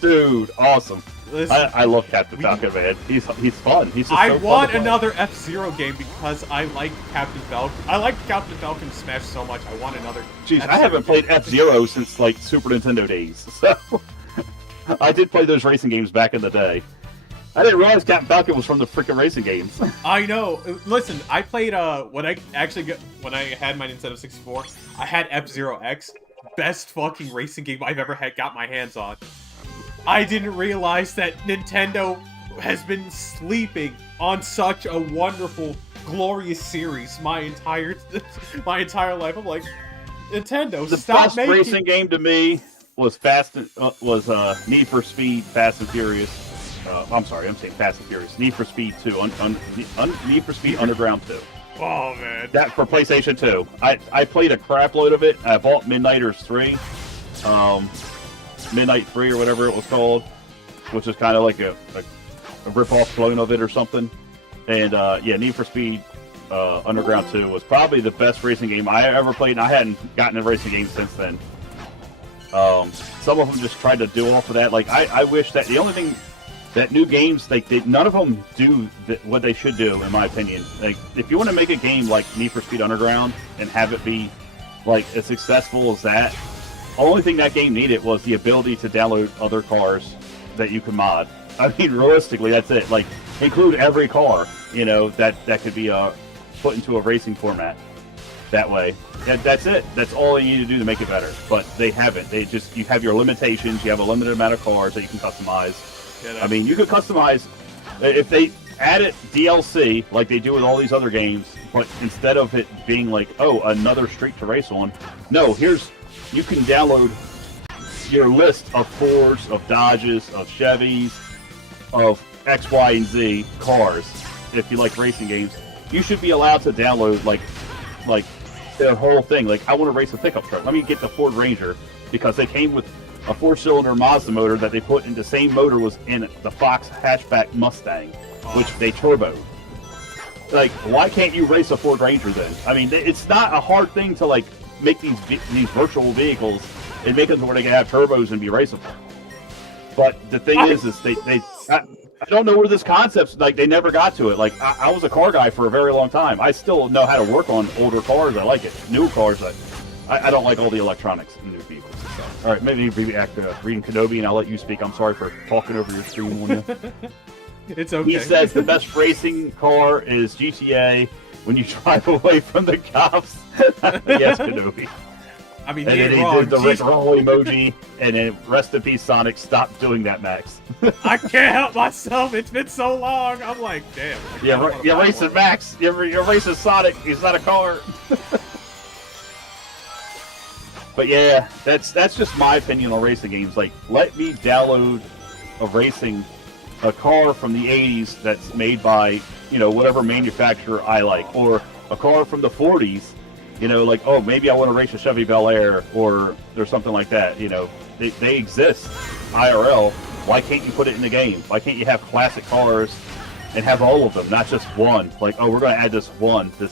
Dude, awesome. Listen, I love Captain Falcon, man. He's fun. He's just I want another F-Zero game because I like Captain Falcon. I like Captain Falcon Smash so much. I want another. Jeez, I haven't played F-Zero since like Super Nintendo days. So I did play those racing games back in the day. I didn't realize Captain Falcon was from the freaking racing games. I know. Listen, I played when I had my Nintendo 64, I had F-Zero X. Best fucking racing game I've ever got my hands on. I didn't realize that Nintendo has been sleeping on such a wonderful, glorious series my entire life. I'm like, Nintendo, stop making... The best racing game to me was Need for Speed Fast and Furious. I'm sorry, I'm saying Fast and Furious. Need for Speed 2, Need for Speed Underground 2. Oh, man. That for PlayStation 2. I played a crap load of it. I bought Midnighters 3. Midnight 3 or whatever it was called, which is kind of like a rip-off clone of it or something. And yeah, Need for Speed Underground 2 was probably the best racing game I ever played, and I hadn't gotten a racing game since then. Some of them just tried to do off of that. Like, I wish that the only thing that new games, like none of them do what they should do, in my opinion. Like, if you want to make a game like Need for Speed Underground and have it be like as successful as that, the only thing that game needed was the ability to download other cars that you can mod. I mean, realistically, that's it. Like, include every car, you know, that could be put into a racing format that way. That's it. That's all you need to do to make it better. But they haven't. They just, you have your limitations. You have a limited amount of cars that you can customize. Yeah, I mean, you could customize if they added DLC like they do with all these other games, but instead of it being like, oh, another street to race on, no, you can download your list of Fords, of Dodges, of Chevys, of X, Y, and Z cars. If you like racing games, you should be allowed to download like their whole thing. Like, I want to race a pickup truck. Let me get the Ford Ranger because they came with a 4-cylinder Mazda motor that they put in the same motor was in the Fox hatchback Mustang, which they turboed. Like, why can't you race a Ford Ranger then? I mean, it's not a hard thing to like make these virtual vehicles and make them to where they can have turbos and be raceable. But the thing is I don't know where this concept's, like, they never got to it. Like, I was a car guy for a very long time. I still know how to work on older cars. I like it. New cars, I don't like all the electronics in new vehicles and stuff. All right, maybe be back to reading Kenobi, and I'll let you speak. I'm sorry for talking over your stream on you. It's okay. He says the best racing car is GTA when you drive away from the cops. Yes, Kenobi. I mean, and then he did the Rick Roll emoji, and then rest in peace, Sonic. Stop doing that, Max. I can't help myself. It's been so long. I'm like, damn. You're racing Max. You're racing Sonic. He's not a car. But yeah, that's just my opinion on racing games. Like, let me download a car from the 80s that's made by, you know, whatever manufacturer I like, or a car from the 40s. You know, like, oh, maybe I want to race a Chevy Bel Air or something like that. You know, they exist IRL. Why can't you put it in the game? Why can't you have classic cars and have all of them, not just one? Like, oh, we're going to add this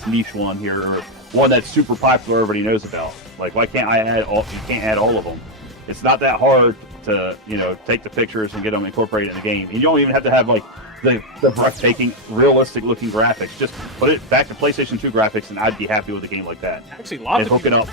niche one here, or one that's super popular everybody knows about. Like, why can't I add all? You can't add all of them. It's not that hard to, you know, take the pictures and get them incorporated in the game. And you don't even have to have like the breathtaking, realistic-looking graphics. Just put it back to PlayStation 2 graphics, and I'd be happy with a game like that. Actually, lots of people...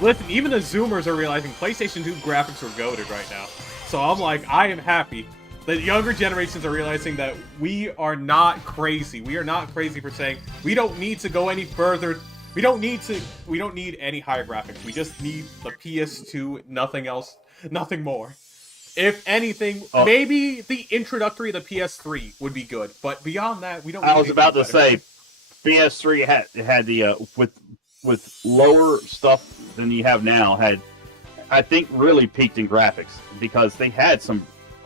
Listen, even the Zoomers are realizing PlayStation 2 graphics are goated right now. So I'm like, I am happy. The younger generations are realizing that we are not crazy. We are not crazy for saying we don't need to go any further. We don't need any higher graphics. We just need the PS2, nothing else, nothing more. If anything, maybe the introductory of the PS3 would be good, but beyond that, we don't. I was about to say, PS3 had the with lower stuff than you have now, had, I think, really peaked in graphics, because they had some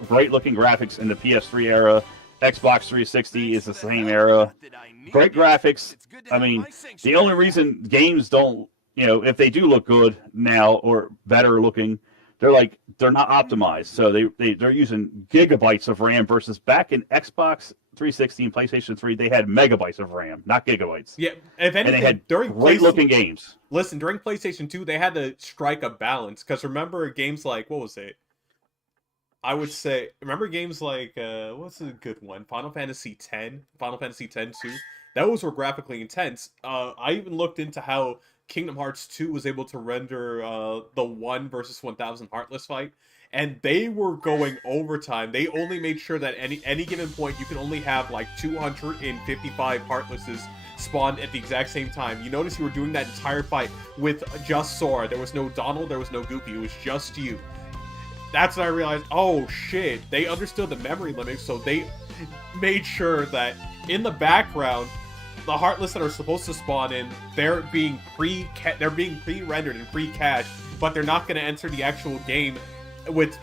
great looking graphics in the PS3 era. Xbox 360 is the same era. Great graphics. I mean, the only reason games don't, you know, if they do look good now or better looking, they're not optimized. So they're using gigabytes of RAM, versus back in Xbox 360 and PlayStation 3, they had megabytes of RAM, not gigabytes. Yeah, if anything, and they had during great-looking games. Listen, during PlayStation 2, they had to strike a balance, because remember games like, what was it? I would say, remember games like, what's a good one? Final Fantasy X, Final Fantasy X-2? Those were graphically intense. I even looked into how Kingdom Hearts 2 was able to render the 1 versus 1000 Heartless fight, and they were going overtime. They only made sure that any given point you can only have like 255 Heartlesses spawned at the exact same time. You notice you were doing that entire fight with just Sora. There was no Donald, there was no Goofy, it was just you. That's when I realized, oh shit, they understood the memory limits, so they made sure that in the background, the Heartless that are supposed to spawn in, they're being pre-rendered and pre-cached, but they're not going to enter the actual game with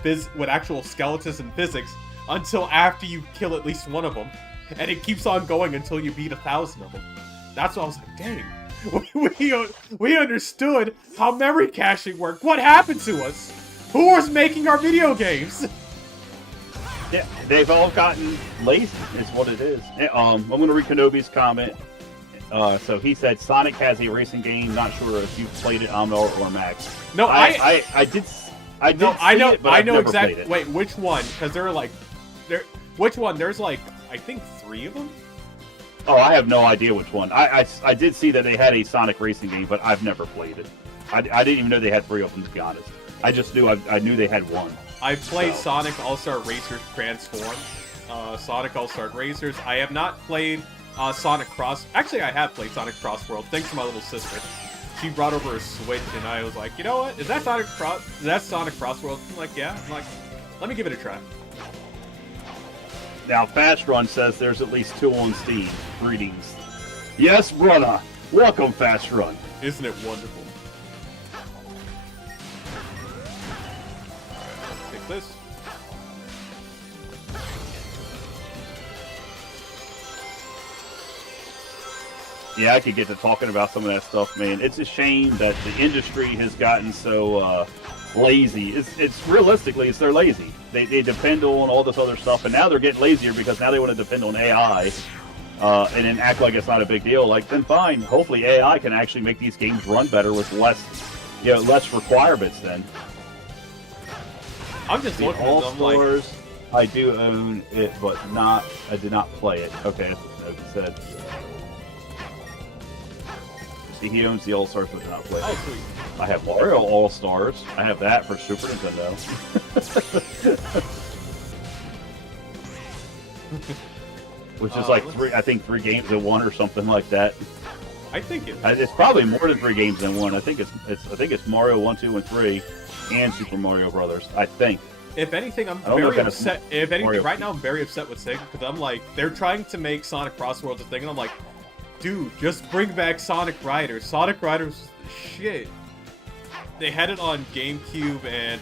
actual skeletons and physics until after you kill at least one of them, and it keeps on going until you beat 1,000 of them. That's what I was like, dang, we understood how memory caching worked. What happened to us? Who was making our video games? Yeah, they've all gotten lazy, is what it is. I'm going to read Kenobi's comment. So he said, Sonic has a racing game. Not sure if you've played it, Amno or Max. No, I know exactly. Wait, which one? Because there are like, Which one? There's like, I think 3 of them? Oh, I have no idea which one. I did see that they had a Sonic racing game, but I've never played it. I didn't even know they had 3 of them, to be honest. I just knew I knew they had one. I played So. Sonic All-Star Racers Transform, Sonic All-Star Racers. I have not played Sonic Cross. Actually, I have played Sonic Cross World, thanks to my little sister. She brought over a Switch, and I was like, you know what? Is that Sonic Cross World? I'm like, yeah. I'm like, let me give it a try. Now, Fast Run says there's at least 2 on Steam. Greetings. Yes, brother. Welcome, Fast Run. Isn't it wonderful? Take this. Yeah, I could get to talking about some of that stuff, man. It's a shame that the industry has gotten so lazy. It's realistically, they're lazy. They depend on all this other stuff, and now they're getting lazier because now they want to depend on AI, and then act like it's not a big deal. Like, then fine. Hopefully, AI can actually make these games run better with less requirements. Then I'm just the looking at All them like, Stars, I do own it, but I did not play it. Okay, that's what Snoke said. See, he owns the All Stars, but did not play it. oh, sweet. I have Mario All Stars. I have that for Super Nintendo. Which is like I think 3 games in one or something like that. I think it. It's probably more than 3 games in one. I think it's Mario 1, 2, and 3, and Super Mario Brothers. I think. If anything, I'm I don't know very if that's upset. If anything, Mario. right now I'm very upset with Sega because I'm like, they're trying to make Sonic Cross Worlds a thing, and I'm like, dude, just bring back Sonic Riders. Sonic Riders, shit. They had it on GameCube and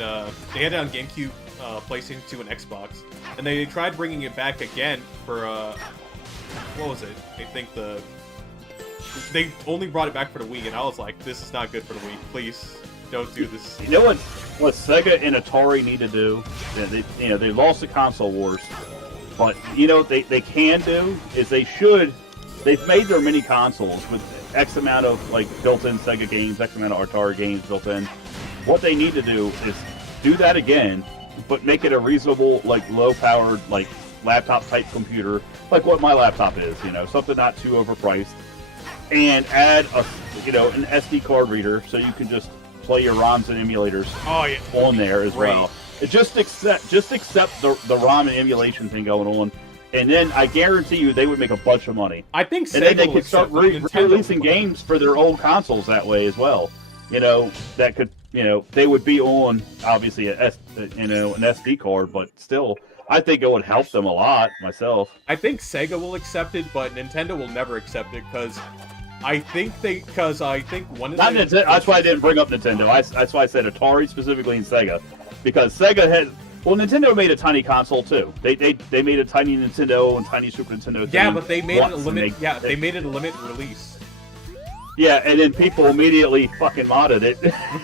PlayStation 2, and Xbox, and they tried bringing it back again for what was it? I think they only brought it back for the Wii, and I was like, this is not good for the Wii. Please don't do this. You know what Sega and Atari need to do? They lost the console wars, but they can do is they've made their mini consoles with X amount of like built-in Sega games, X amount of Atari games built in. What they need to do is do that again, but make it a reasonable, like low-powered, like laptop-type computer, like what my laptop is. Something not too overpriced, and add an SD card reader so you can just play your ROMs and emulators on there as well. Just accept the ROM and emulation thing going on. And then I guarantee you they would make a bunch of money. I think and then Sega they will could start accept it. releasing games for their old consoles that way as well. That could, they would be on obviously an SD card, but still, I think it would help them a lot myself. I think Sega will accept it, but Nintendo will never accept it because I think one of the... That's why I didn't bring up Nintendo. That's why I said Atari specifically and Sega, because Sega has. Well, Nintendo made a tiny console too. They made a tiny Nintendo and tiny Super Nintendo. Yeah, but they made it a limit. They made it a limited release. Yeah, and then people immediately fucking modded it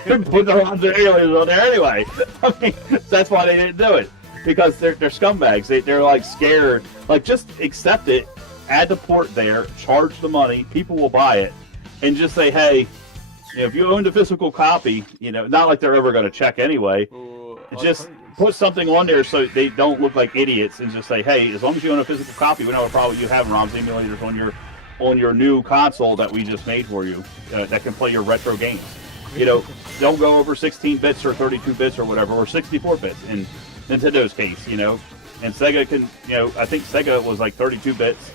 and put their aliens on there anyway. I mean, that's why they didn't do it, because they're scumbags. They're like scared. Like, just accept it, add the port there, charge the money, people will buy it, and just say, hey, if you own the physical copy, not like they're ever going to check anyway. Just put something on there so they don't look like idiots, and just say, hey, as long as you own a physical copy, we don't have a problem. You have ROMs, emulators on your new console that we just made for you that can play your retro games. Don't go over 16 bits or 32 bits or whatever, or 64 bits in Nintendo's case. And Sega can, I think Sega was like 32 bits.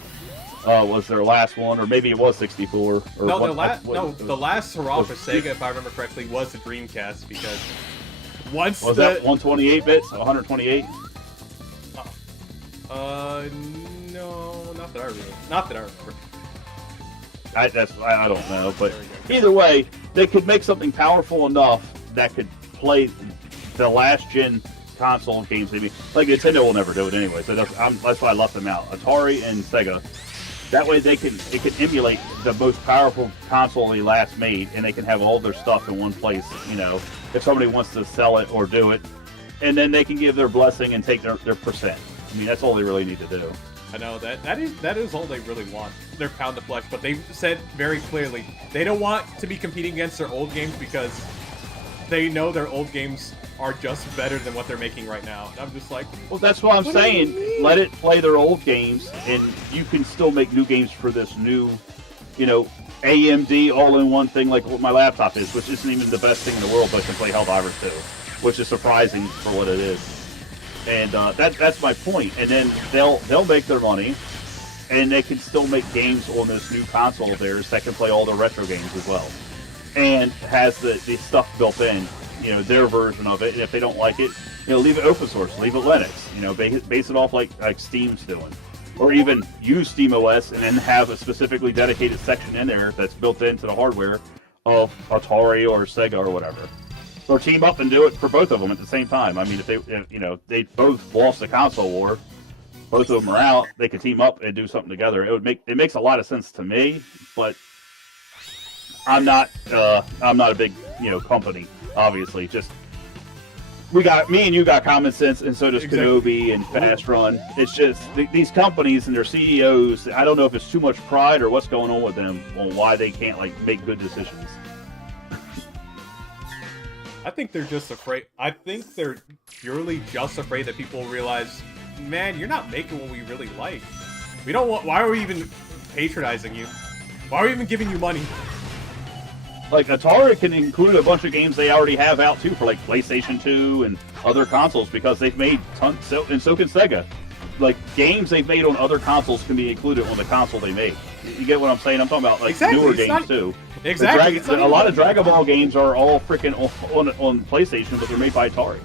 Was their last one, or maybe it was 64. Or No, the last hurrah for Sega, if I remember correctly, was the Dreamcast, because once was that 128 bits, 128. No, not that I remember. I don't know, but either way, they could make something powerful enough that could play the last gen console games. Maybe like Nintendo will never do it anyway, so that's why I left them out. Atari and Sega. That way it can emulate the most powerful console they last made, and they can have all their stuff in one place, if somebody wants to sell it or do it. And then they can give their blessing and take their percent. I mean, that's all they really need to do. I know, that is all they really want. Their pound of flesh, but they said very clearly they don't want to be competing against their old games because they know their old games are just better than what they're making right now. And I'm just like, Well, that's what I'm What do you saying. mean? Let it play their old games, and you can still make new games for this new, AMD all-in-one thing like what my laptop is, which isn't even the best thing in the world, but can play Helldivers 2, which is surprising for what it is. And that's my point. And then they'll make their money, and they can still make games on this new console of theirs that can play all the retro games as well, and has the stuff built in, their version of it. And if they don't like it, leave it open source, leave it Linux, base it off like Steam's doing, or even use SteamOS and then have a specifically dedicated section in there that's built into the hardware of Atari or Sega or whatever. Or team up and do it for both of them at the same time. I mean, if they both lost the console war, both of them are out, they could team up and do something together. It makes a lot of sense to me, but I'm not a big company, obviously. Just me and you got common sense, and so does Exactly. Kenobi and Fast Run. It's just these companies and their CEOs. I don't know if it's too much pride or what's going on with them on why they can't make good decisions. I think they're just afraid. I think they're purely just afraid that people realize, man, you're not making what we really like. We don't want. Why are we even patronizing you? Why are we even giving you money? Like Atari can include a bunch of games they already have out too for like PlayStation 2 and other consoles because they've made tons. And so can Sega. Like games they've made on other consoles can be included on the console they made. You get what I'm saying? I'm talking about like Exactly, newer it's games not- too. Exactly. It's not A lot of even- Dragon Ball games are all freaking on PlayStation, but they're made by Atari.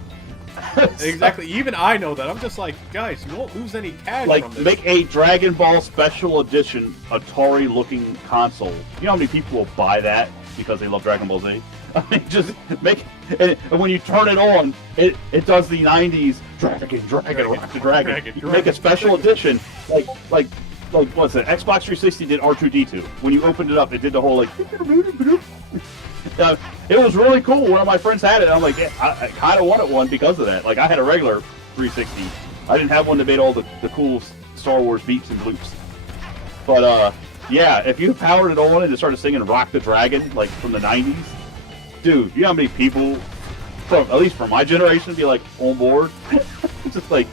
Exactly. Even I know that. I'm just like, guys, you won't lose any cash Like from this. make a Dragon Ball Special Edition Atari-looking console. You know how many people will buy that because they love Dragon Ball Z? I mean, just make and when you turn it on, it does the '90s Dragon, Rock the Dragon. You make a special edition, like what's it? Xbox 360 did R2D2. When you opened it up, it did the whole like. It was really cool. One of my friends had it. I'm like, yeah, I kind of wanted one because of that. Like, I had a regular 360. I didn't have one that made all the cool Star Wars beeps and bloops. But yeah, if you powered it on and it started singing "Rock the Dragon" like from the '90s, dude, you know how many people, at least from my generation, be like on board? It's just like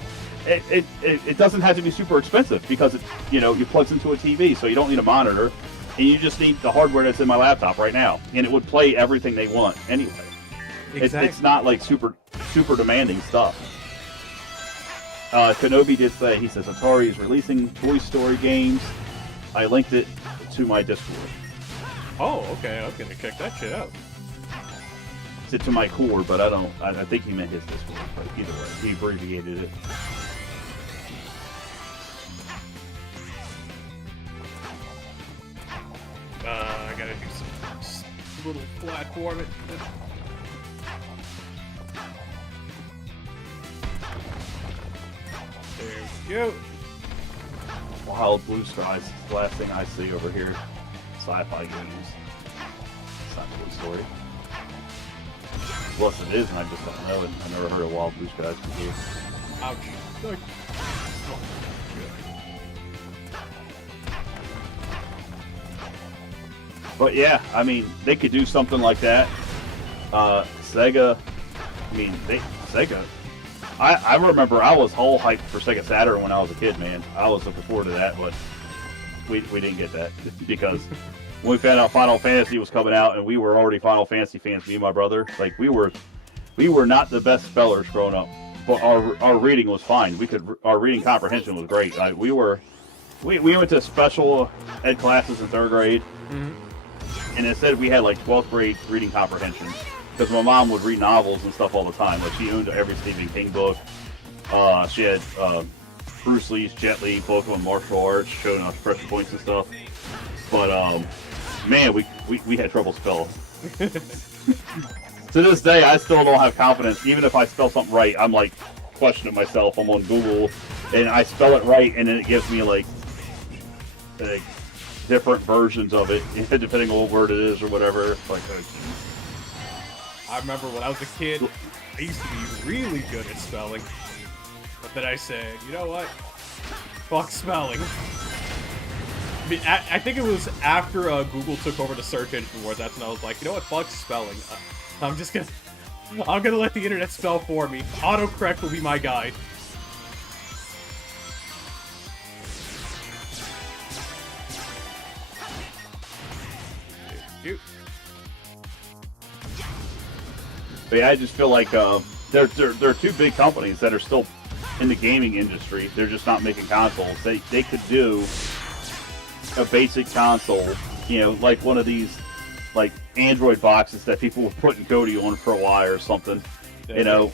it doesn't have to be super expensive because it plugs into a TV, so you don't need a monitor. And you just need the hardware that's in my laptop right now, and it would play everything they want anyway. Exactly. It's not like super demanding stuff. Kenobi did say, he says Atari is releasing Toy Story games. I linked it to my Discord. Oh, okay. I'm gonna check that shit out. It's to my core, but I think he meant his Discord. But either way, he abbreviated it. I gotta do some little platforming. There we go. Wild Blue Skies is the last thing I see over here. Sci-fi games. It's not Toy Story. Plus it is, and I just don't know it. I never heard of Wild Blue Skies before. Ouch. Look. Oh, But yeah, I mean, they could do something like that. Sega, Sega. I remember I was whole hyped for Sega Saturn when I was a kid, man. I was looking forward to that, but we didn't get that because when we found out Final Fantasy was coming out and we were already Final Fantasy fans, me and my brother, like we were not the best spellers growing up, but our reading was fine. Our reading comprehension was great. Like, we went to special ed classes in 3rd grade. And instead we had like 12th grade reading comprehension because my mom would read novels and stuff all the time. Like she owned every Stephen King book. She had Bruce Lee's Jet Li book on martial arts, showing us pressure points and stuff. But man, we had trouble spelling. To this day, I still don't have confidence. Even if I spell something right, I'm like questioning myself. I'm on Google and I spell it right, and then it gives me like different versions of it, depending on what word it is or whatever. Like, I remember when I was a kid, I used to be really good at spelling. But then I said, you know what? Fuck spelling. I mean, I think it was after Google took over the search engine war, that's when I was like, you know what? Fuck spelling. I'm just I'm gonna let the internet spell for me. Autocorrect will be my guide. But yeah, I just feel like there are two big companies that are still in the gaming industry. They're just not making consoles. They could do a basic console, you know, like one of these like Android boxes that people were putting Cody on for a while or something. You know,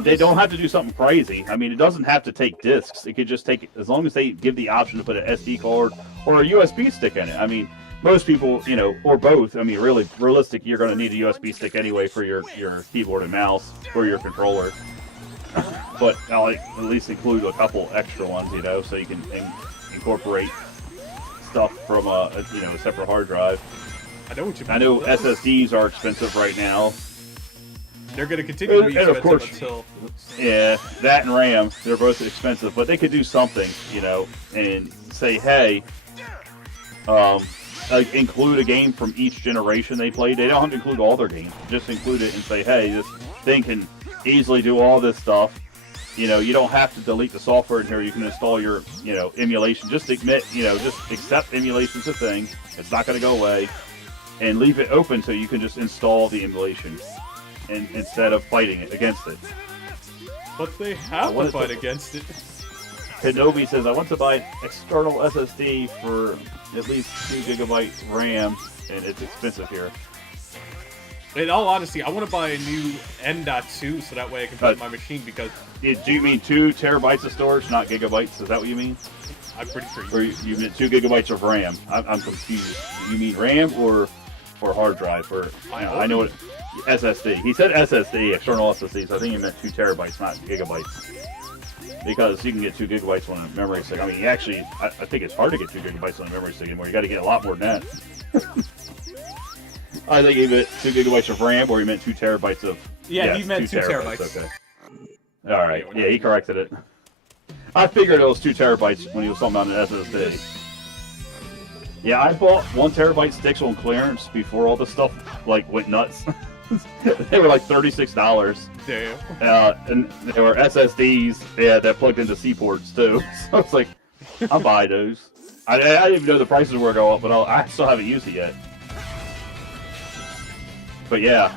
they don't have to do something crazy. I mean, it doesn't have to take discs. It could just take, as long as they give the option to put an SD card or a USB stick in it. I mean, most people, you know, or both. I mean, really, realistic, you're going to need a USB stick anyway for your keyboard and mouse or your controller. But I'll like, at least include a couple extra ones, you know, so you can incorporate stuff from a separate hard drive. I know what you mean. I know SSDs are expensive right now. They're going to continue to be expensive of course, until... Yeah, that and RAM, they're both expensive, but they could do something, you know, and say, hey, like include a game from each generation they played. They don't have to include all their games. Just include it and say, hey, this thing can easily do all this stuff. You know, you don't have to delete the software in here. You can install your, you know, emulation. Just admit, you know, just accept emulation's a thing. It's not going to go away. And leave it open so you can just install the emulation and instead of fighting it against it. But they have to fight against it. Kenobi says, I want to buy an external SSD for at least 2 GB RAM, and it's expensive here. In all honesty, I want to buy a new M.2 so that way I can put it in my machine because... Do you mean 2 terabytes of storage, not gigabytes? Is that what you mean? I'm pretty sure Or you meant 2 gigabytes of RAM? I'm confused. You mean RAM or hard drive? Or I know what... SSD. He said SSD, external SSD, so I think he meant 2 terabytes, not gigabytes. Because you can get 2 gigabytes on a memory stick. I mean, actually, I think it's hard to get 2 gigabytes on a memory stick anymore. You got to get a lot more than that. I think he meant 2 gigabytes of RAM, or he meant 2 terabytes of... Yeah, he meant 2 terabytes. Okay. All right. Yeah, he corrected it. I figured it was 2 terabytes when he was talking about an SSD. Yeah, I bought 1 terabyte sticks on clearance before all this stuff like went nuts. They were like $36. Damn. And they were SSDs. Yeah, that plugged into C ports too. So it's like, I'll buy those. I didn't even know the prices were going up, but I still haven't used it yet. But yeah,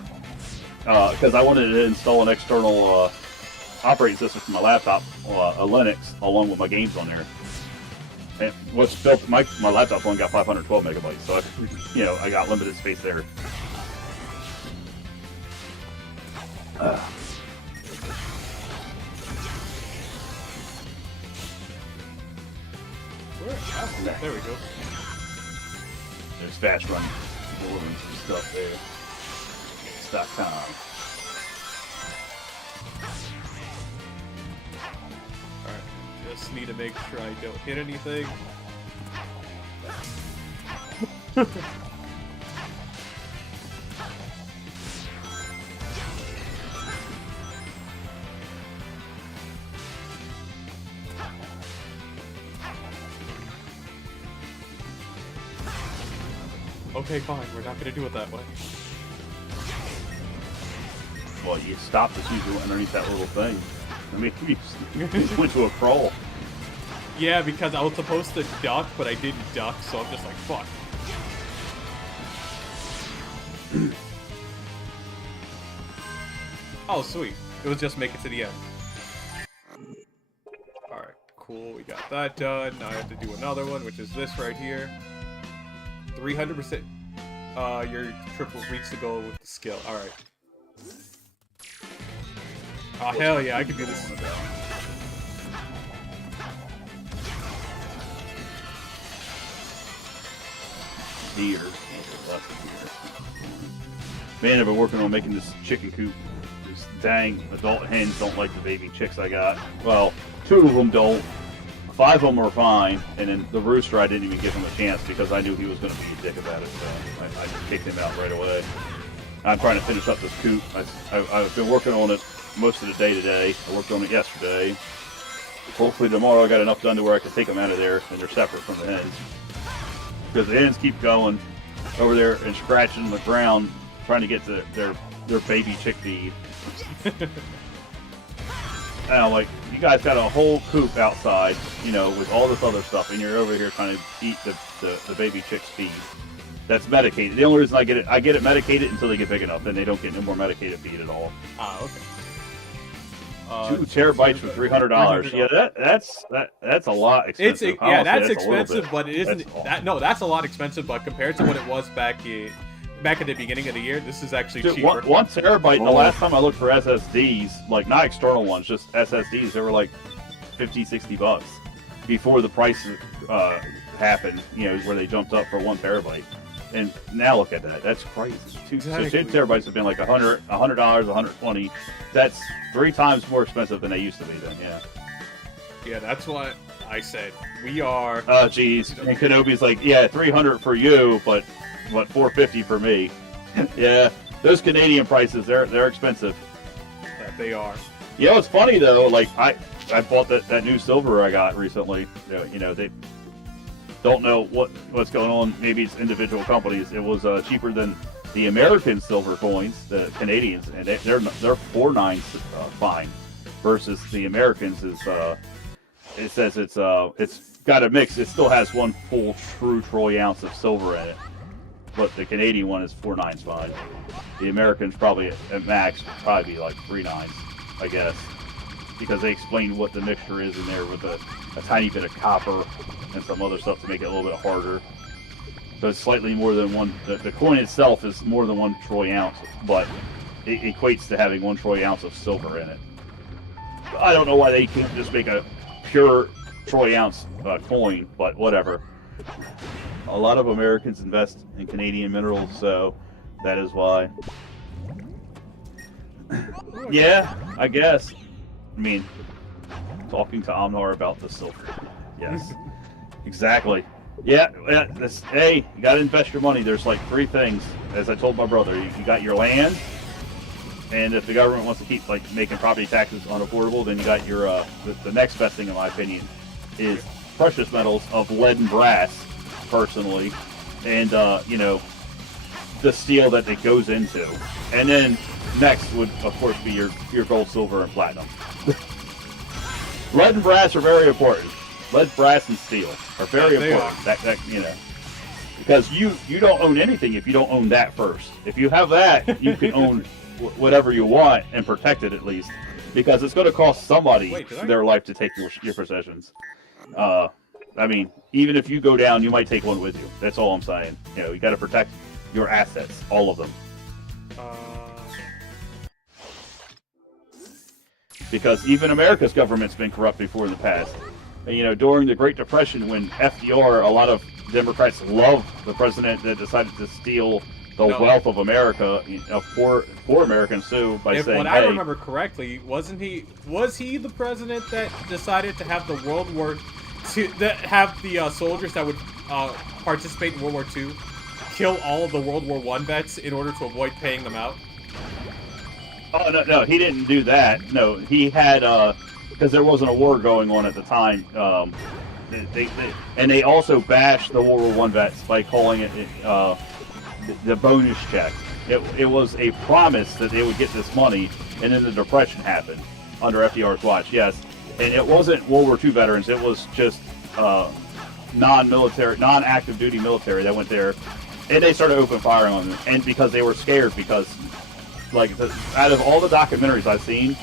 because I wanted to install an external operating system for my laptop, a Linux, along with my games on there. And what's built, my laptop only got 512 megabytes, so I got limited space there. There we go. There's Fast Run delivering some stuff there. .com. Alright, just need to make sure I don't hit anything. Okay, fine, we're not gonna do it that way. Well, you stopped as usual underneath that little thing. I mean, you went to a crawl. Yeah, because I was supposed to duck, but I didn't duck, so I'm just like, fuck. Oh, sweet. It was just make it to the end. Alright, cool. We got that done. Now I have to do another one, which is this right here. 300%. Your trip will reach the goal with the skill. Alright. Oh, hell yeah, I can do this. Deer. Man, I've been working on making this chicken coop. These dang adult hens don't like the baby chicks I got. Well, 2 of them don't. 5 of them are fine, and then the rooster I didn't even give him a chance because I knew he was going to be a dick about it, so I kicked him out right away. I'm trying to finish up this coop. I've been working on it most of the day today. I worked on it yesterday. Hopefully tomorrow I got enough done to where I can take them out of there and they're separate from the hens. Because the hens keep going over there and scratching the ground, trying to get to their their baby chick feed. And I'm like, you guys got a whole coop outside, you know, with all this other stuff, and you're over here trying to eat the baby chick's feed. That's medicated. The only reason I get it medicated until they get big enough, then they don't get no more medicated feed at all. Ah, okay. 2 terabytes for $300. Yeah, that's a lot expensive. Yeah, that's a little expensive, bit. but it isn't. That's a lot expensive. But compared to what it was back at the beginning of the year, this is actually Dude, cheaper. 1 terabyte. The last time I looked for SSDs, like not external ones, just SSDs, they were like $50-$60 before the price happened. You know, where they jumped up for 1 terabyte. And now look at that. That's crazy. So 10 terabytes have been like $100, $120. That's 3 times more expensive than they used to be then, yeah. Yeah, that's what I said. We are... Oh, geez. And Kenobi's like, yeah, $300 for you, but $450 for me. Yeah, those Canadian prices, they're expensive. That they are. You know, it's funny, though. Like, I bought that new silver I got recently. You know, they... Don't know what's going on. Maybe it's individual companies. It was cheaper than the American silver coins, the Canadians, and they're 4.9 fine, versus the Americans is it says it's got a mix. It still has 1 full true troy ounce of silver in it, but the Canadian one is 4.9 fine. The Americans probably at max would probably be like 3.9, I guess, because they explain what the mixture is in there with a tiny bit of copper and some other stuff to make it a little bit harder. So it's slightly more than one. The coin itself is more than 1 troy ounce, but it equates to having 1 troy ounce of silver in it. I don't know why they can't just make a pure troy ounce coin, but whatever. A lot of Americans invest in Canadian minerals, so that is why. Yeah, I guess. I mean, talking to Omnar about the silver. Yes. Exactly. Yeah, hey, you got to invest your money. There's like 3 things, as I told my brother. You got your land, and if the government wants to keep like making property taxes unaffordable, then you got your the next best thing, in my opinion, is precious metals of lead and brass, personally, and you know, the steel that it goes into, and then next would of course be your gold, silver, and platinum. Lead and brass are very important. Lead, brass, and steel are very important. That you know, because you don't own anything if you don't own that first. If you have that, you can own whatever you want and protect it at least, because it's going to cost somebody their life to take your possessions. I mean, even if you go down, you might take one with you. That's all I'm saying. You know, you got to protect your assets, all of them. Because even America's government's been corrupt before in the past. And, you know, during the Great Depression, when FDR, a lot of Democrats loved the president that decided to steal the wealth of America, for Americans too, by saying, I remember correctly, was he the president that decided to have the World War II, that have the soldiers that would participate in World War II kill all of the World War I vets in order to avoid paying them out? Oh, no, he didn't do that. No, he had, because there wasn't a war going on at the time. And they also bashed the World War I vets by calling it the bonus check. It was a promise that they would get this money, and then the Depression happened under FDR's watch, yes. And it wasn't World War II veterans, it was just non-military, non-active duty military that went there, and they started open firing on them. And because they were scared, because like out of all the documentaries I've seen,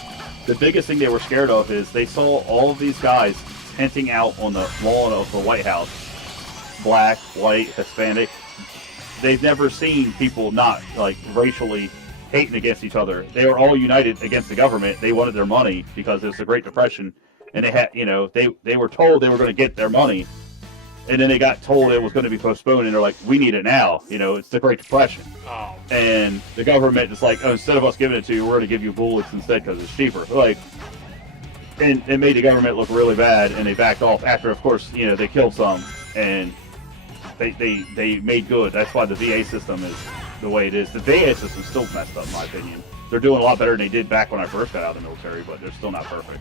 the biggest thing they were scared of is they saw all of these guys tenting out on the lawn of the White House, black, white, Hispanic. They've never seen people not like racially hating against each other. They were all united against the government. They wanted their money because it was the Great Depression, and they had, you know, they were told they were going to get their money, and then they got told it was going to be postponed, and they're like, we need it now. You know, it's the Great Depression. Oh. And the government is like, oh, instead of us giving it to you, we're going to give you bullets instead because it's cheaper. Like, and it made the government look really bad, and they backed off after, of course, you know, they killed some, and they made good. That's why the VA system is the way it is. The VA system's still messed up, in my opinion. They're doing a lot better than they did back when I first got out of the military, but they're still not perfect.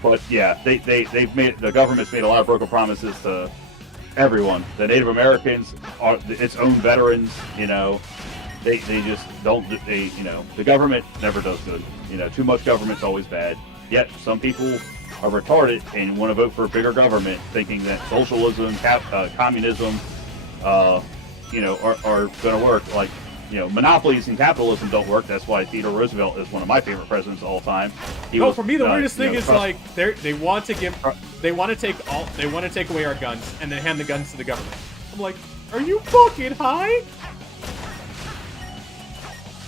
But yeah, the government's made a lot of broken promises to everyone. The Native Americans are its own veterans, you know, they just don't. They the government never does good. Too much government's always bad. Yet some people are retarded and want to vote for a bigger government, thinking that socialism, communism, are going to work. Like, monopolies and capitalism don't work. That's why Theodore Roosevelt is one of my favorite presidents of all time. For me, the weirdest thing is like they want to take away our guns and then hand the guns to the government. I'm like, are you fucking high?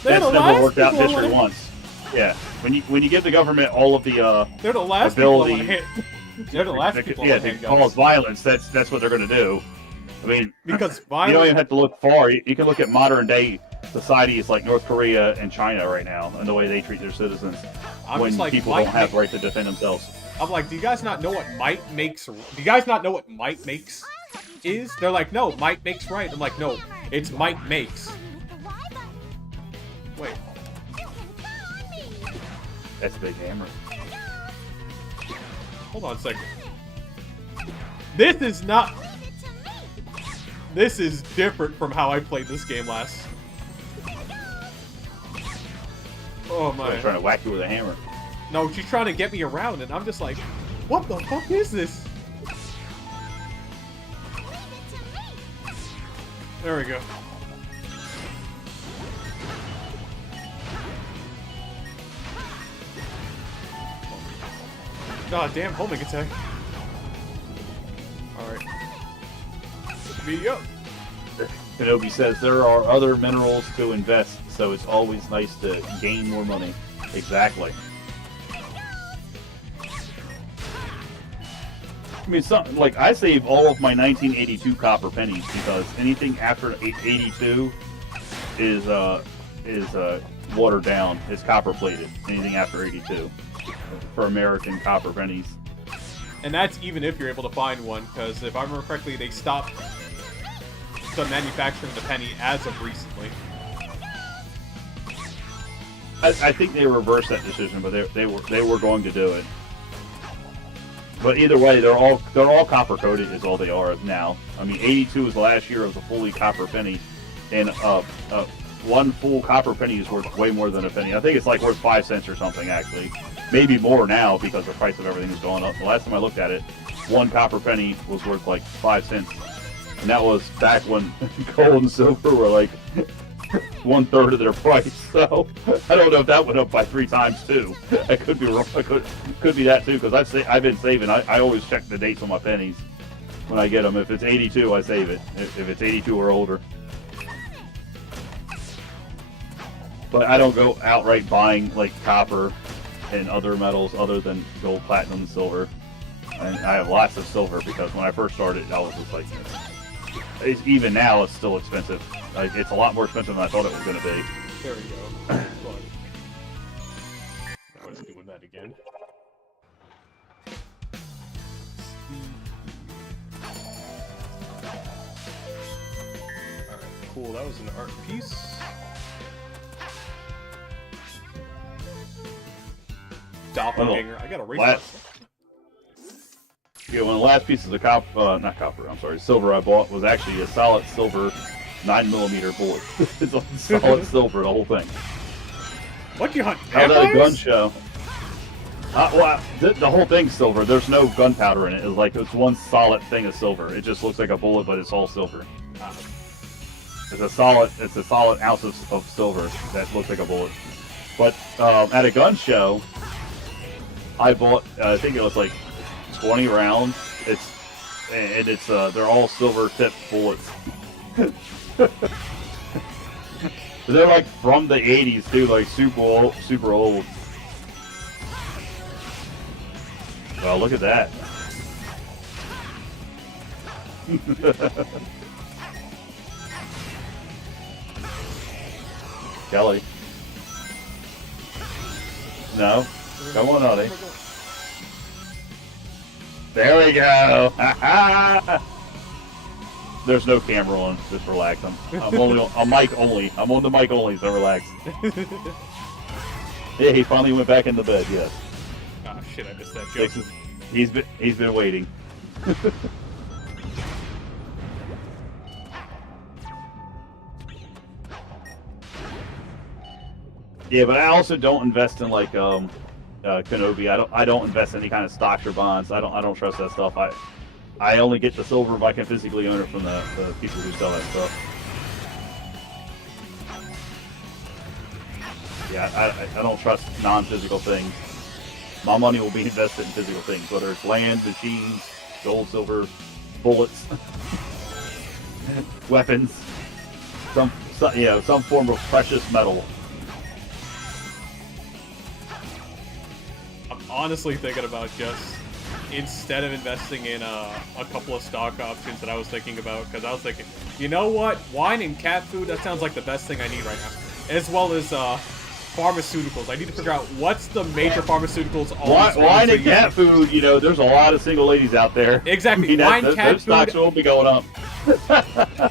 That's never worked out in history once. Yeah, when you give the government all of the they're the last ability, people they're the last people to cause violence. That's what they're going to do. I mean, because violence, you don't even have to look far. You can look at modern day societies like North Korea and China right now, and the way they treat their citizens when people don't have the right to defend themselves. I'm like, do you guys not know what might makes? Do you guys not know what might makes is? They're like, no, might makes right. I'm like, no, it's might makes. Wait. That's Big Hammer. Hold on a second. This is not... This is different from how I played this game last. Oh my. She's trying to whack you with a hammer. No, she's trying to get me around, and I'm just like, what the fuck is this? There we go. God damn, homing attack. Alright. Me up. Kenobi says there are other minerals to invest, so it's always nice to gain more money. Exactly. I mean, like I save all of my 1982 copper pennies because anything after 82 is watered down. It's copper plated. Anything after 82 for American copper pennies. And that's even if you're able to find one, because if I remember correctly, they stopped the manufacturing the penny as of recently. I think they reversed that decision, but they were going to do it. But either way, they're all copper coated is all they are now. I mean, 82 was the last year of the fully copper penny, and one full copper penny is worth way more than a penny. I think it's like worth 5 cents or something actually, maybe more now because the price of everything has gone up. The last time I looked at it, one copper penny was worth like 5 cents, and that was back when gold and silver were like 1/3 of their price. So I don't know if that went up by 3 times too. I could be wrong. Could be that too because I've been saving. I always check the dates on my pennies when I get them. If it's 82, I save it. If it's 82 or older. But I don't go outright buying like copper and other metals other than gold, platinum, and silver. And I have lots of silver because when I first started, I was just like, even now it's still expensive. Like, it's a lot more expensive than I thought it was going to be. There we go. Now it's doing that again. Alright, cool. That was an art piece. Doppelganger. I got a race. Yeah, one of the last pieces of silver I bought was actually a solid silver 9mm bullet. It's a solid silver, the whole thing. What, you hunt I was at a gun vampires? show. The whole thing's silver. There's no gunpowder in it. It's one solid thing of silver. It just looks like a bullet, but it's all silver. It's a solid ounce of silver that looks like a bullet. But at a gun show, I bought. I think it was like 20 rounds. They're all silver tipped bullets. They're like from the 80s too, like super old. Well, look at that. Kelly. No. Come on, honey. There we go. There's no camera on. Just relax. I'm only on mic only. I'm on the mic only, so relax. Yeah, he finally went back into bed. Yes. Ah, shit! I missed that joke. He's been waiting. Yeah, but I also don't invest in like Kenobi. I don't invest in any kind of stocks or bonds. I don't trust that stuff. I only get the silver if I can physically own it from the people who sell that stuff. Yeah, I don't trust non-physical things. My money will be invested in physical things, whether it's land, machines, gold, silver, bullets, weapons, some form of precious metal. I'm honestly thinking about just, instead of investing in a couple of stock options that I was thinking about, because I was thinking, you know what, wine and cat food, that sounds like the best thing I need right now. As well as pharmaceuticals. I need to figure out what's the major pharmaceuticals. Wine and cat food, you know, there's a lot of single ladies out there. Exactly. Wine, cat those stocks food. will be going up.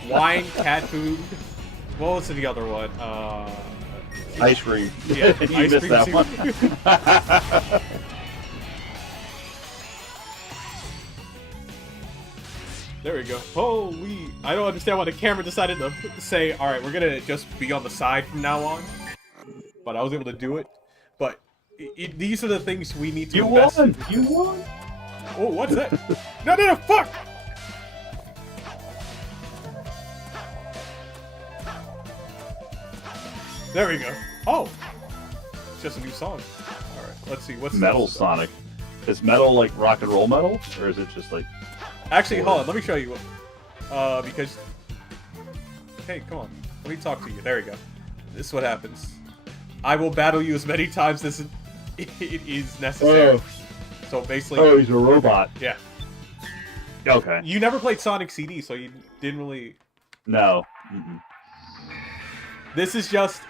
Wine, cat food. What was the other one? Ice cream. Yeah, you ice missed cream that too. one. There we go. Holy! I don't understand why the camera decided to say, alright, we're gonna just be on the side from now on. But I was able to do it. But these are the things we need to invest in. You won! Oh, what's that? No, fuck! There we go. Oh! It's just a new song. Alright, let's see. What's Metal this? Sonic. Is metal like rock and roll metal? Or is it just like... Actually, hold on. Let me show you. Because... Hey, come on. Let me talk to you. There we go. This is what happens. I will battle you as many times as it is necessary. So basically... Oh, he's a robot. Yeah. Okay. You never played Sonic CD, so you didn't really... No. Mm-mm. This is just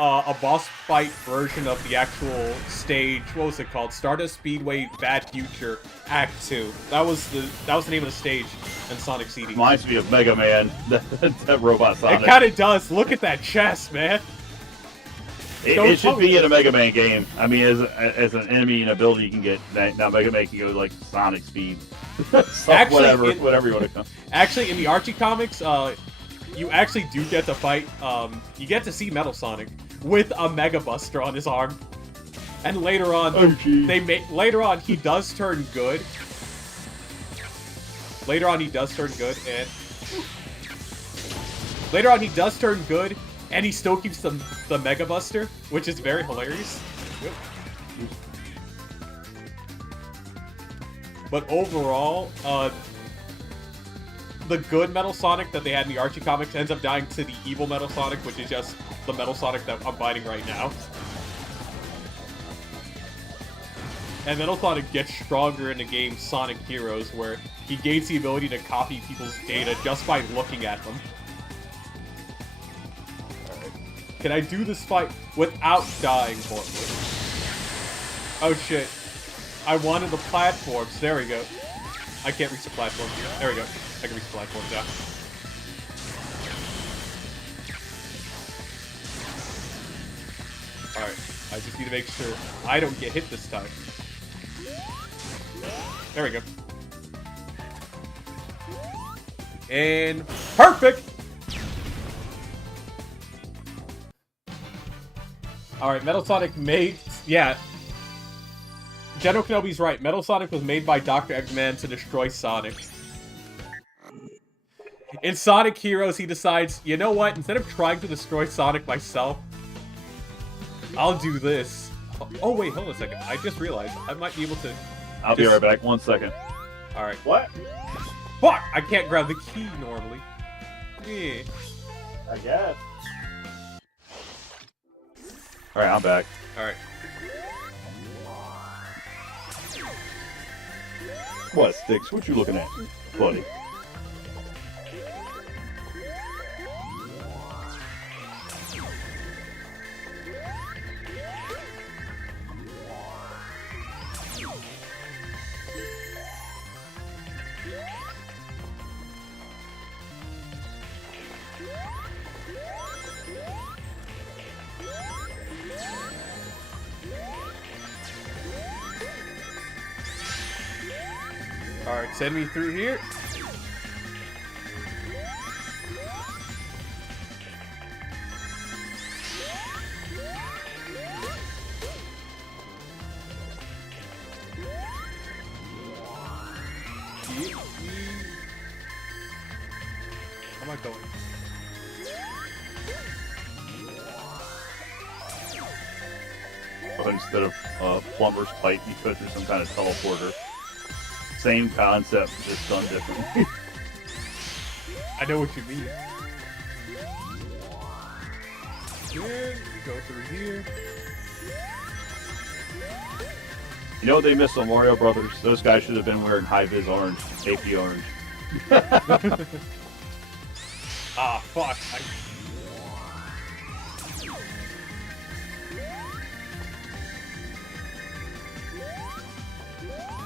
a boss fight version of the actual stage. What was it called? Stardust Speedway Bad Future Act 2. That was the name of the stage in Sonic CD. Reminds me of Mega Man. that robot Sonic. It kind of does. Look at that chest, man. It should be in a Mega Man game. I mean, as an enemy and ability, you can get now. Mega Man can go like Sonic speed. Actually, whatever you want to come. Actually, in the Archie comics, you actually do get to fight. You get to see Metal Sonic with a Mega Buster on his arm, and later on, later on he does turn good. Later on, he does turn good, and he still keeps the Mega Buster, which is very hilarious. Yep. But overall, the good Metal Sonic that they had in the Archie comics ends up dying to the evil Metal Sonic, which is just the Metal Sonic that I'm fighting right now. And Metal Sonic gets stronger in the game Sonic Heroes, where he gains the ability to copy people's data just by looking at them. Alright. Can I do this fight without dying horribly? Oh shit. I wanted the platforms. There we go. I can't reach the platforms. There we go. I can reach the platforms now. Alright. I just need to make sure I don't get hit this time. There we go. And perfect! Alright, Metal Sonic made... Yeah. General Kenobi's right. Metal Sonic was made by Dr. Eggman to destroy Sonic. In Sonic Heroes, he decides, you know what? Instead of trying to destroy Sonic myself, I'll do this. Oh, wait, hold on a second. I just realized I might be able to... I'll be right back. 1 second. Alright. What? Fuck! I can't grab the key normally. Yeah. I guess. Alright, I'm back. Alright. What, Sticks? What you looking at, buddy? Alright, send me through here. How am I going? But instead of plumber's pipe, you put through some kind of teleporter. Same concept, just done differently. I know what you mean. Here, go through here. You know what they missed on Mario Brothers? Those guys should have been wearing high-vis orange, safety orange. Ah, fuck.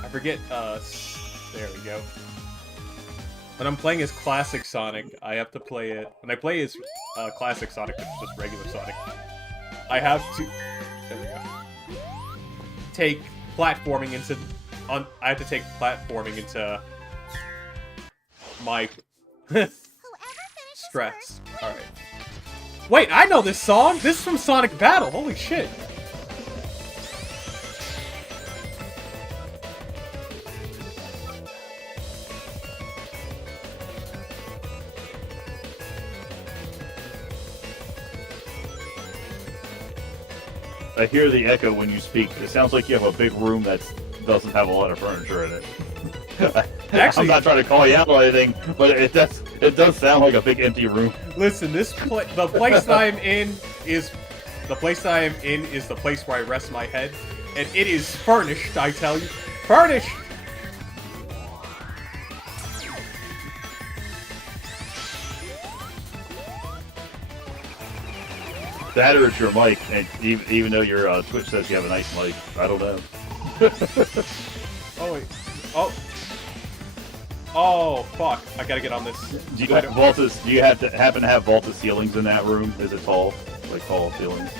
I forget, there we go. When I'm playing as Classic Sonic, I have to play it... When I play as Classic Sonic, which is just regular Sonic, I have to... There we go. Take platforming into... I have to take platforming into... my... stress. Alright. Wait, I know this song! This is from Sonic Battle! Holy shit! I hear the echo when you speak. It sounds like you have a big room that doesn't have a lot of furniture in it. Actually, I'm not trying to call you out or anything, but it does sound like a big empty room. listen, the place that I'm in is the place that I am in is the place where I rest my head, and it is furnished. I tell you, furnished. That or it's your mic, and even though your Twitch says you have a nice mic, I don't know. Oh wait. Oh. Oh fuck! I gotta get on this. Do you have to happen to have vaulted ceilings in that room? Is it tall, like tall ceilings?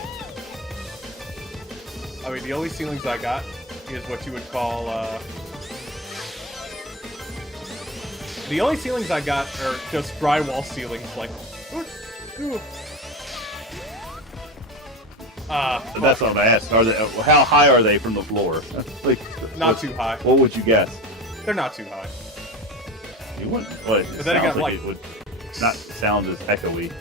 I mean, the only ceilings I got is what you would call. The only ceilings I got are just drywall ceilings, like. That's what I'm asking. Are they? How high are they from the floor? Like, Not too high. What would you guess? They're not too high. You wouldn't. But But then again, like- it would not sound as echoey.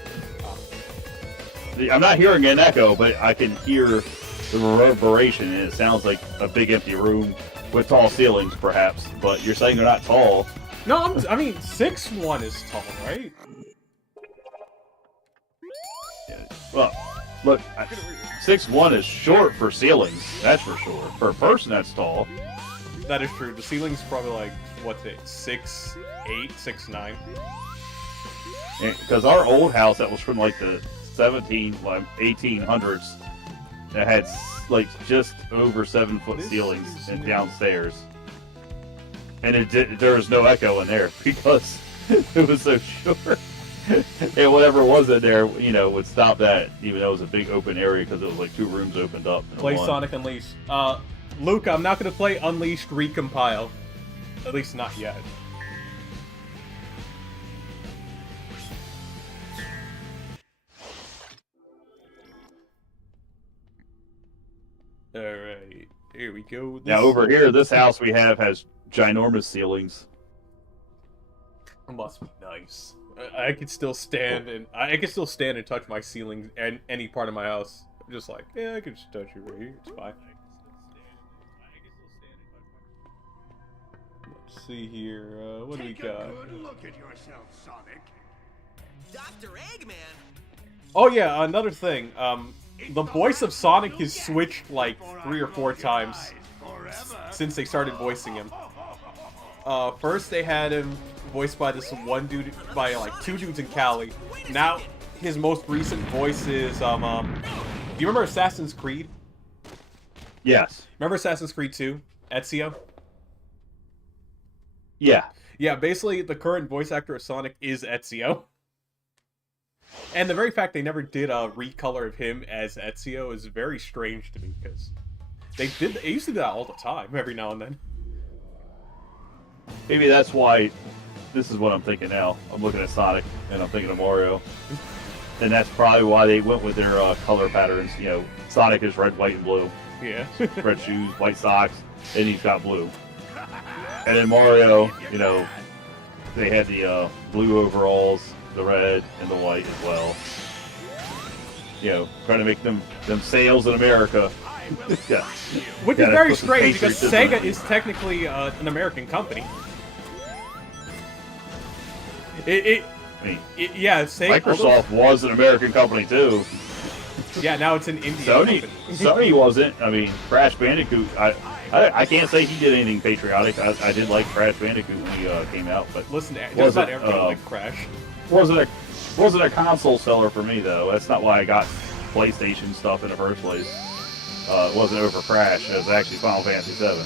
I'm not hearing an echo, but I can hear the reverberation, and it sounds like a big empty room with tall ceilings, perhaps. But you're saying they're not tall. No, I mean 6'1" is tall, right? Well, look, 6'1" is short for ceilings. That's for sure. For a person, that's tall. That is true. The ceiling's probably like what's it, 6'8", 6'9". Because our old house that was from like the 1800s, that had like just over 7-foot ceilings and downstairs, and there was no echo in there because it was so short. And whatever was in there, would stop that, even though it was a big open area because it was like 2 rooms opened up. Play Sonic Unleashed. Luke, I'm not gonna play Unleashed Recompile. At least not yet. Alright, here we go. Now over here, this house we have has ginormous ceilings. Must be nice. I could still stand and touch my ceiling and any part of my house. I'm just like, yeah, I can just touch it right here. It's fine. Let's see here. What do we got? Take a good look at yourself, Sonic. Dr. Eggman? Oh yeah, another thing. The voice of Sonic has switched like 3 or 4 times since they started voicing him. First they had him voiced by this one dude, by like 2 dudes in Cali. Now his most recent voice is do you remember Assassin's Creed? Yes. Remember Assassin's Creed 2? Ezio? Yeah. Yeah, basically the current voice actor of Sonic is Ezio. And the very fact they never did a recolor of him as Ezio is very strange to me, because they used to do that all the time, every now and then. Maybe that's why. This is what I'm thinking now. I'm looking at Sonic and I'm thinking of Mario, and that's probably why they went with their color patterns. Sonic is red, white, and blue. Yeah. Red shoes, white socks, and he's got blue. And then Mario, you know, they had the blue overalls, the red, and the white as well. You know, trying to make them sales in America. Yeah. Which is Gotta very put some strange because patriotism Sega in. is technically an American company. Yeah, Sega. Microsoft was an American company too. Yeah, now it's an Indian Sony, company. Sony wasn't. I mean, Crash Bandicoot. I can't say he did anything patriotic. I did like Crash Bandicoot when he came out, but Listen, just Was about it, everybody like Crash. wasn't a console seller for me though. That's not why I got PlayStation stuff in the first place. It wasn't over Crash. It was actually Final Fantasy VII.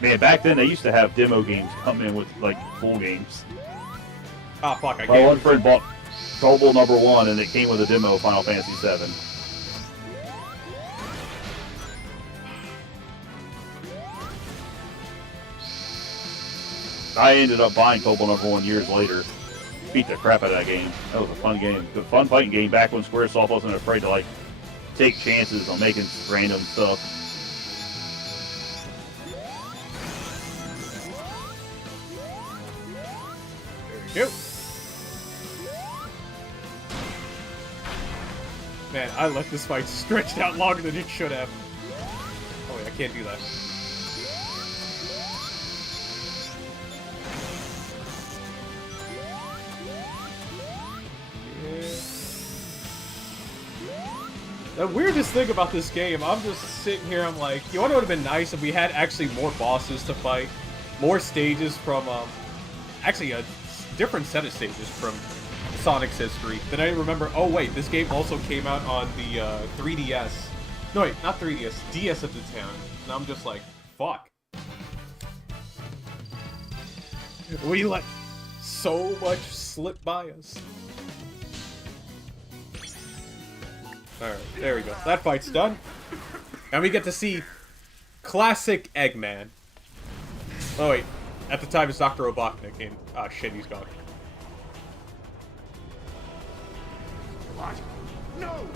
Man, back then they used to have demo games come in with like full games. Ah, fuck, I My one can't. friend bought Mobile #1 and it came with a demo of Final Fantasy VII. I ended up buying Mobile #1 years later. Beat the crap out of that game. That was a fun game. The fun fighting game back when Squaresoft wasn't afraid to like take chances on making random stuff. There we go. Man, I let this fight stretched out longer than it should have. Oh wait, I can't do that. The weirdest thing about this game, I'm just sitting here, I'm like, you know what would have been nice if we had actually more bosses to fight, more stages from, actually a different set of stages from Sonic's history. Then I remember, oh wait, this game also came out on the 3DS. No wait, not 3DS, DS at the time. And I'm just like, fuck. We let so much slip by us. Alright, there we go. That fight's done. And we get to see classic Eggman. Oh wait, at the time it's Dr. Robotnik and ah shit, he's gone. What? No!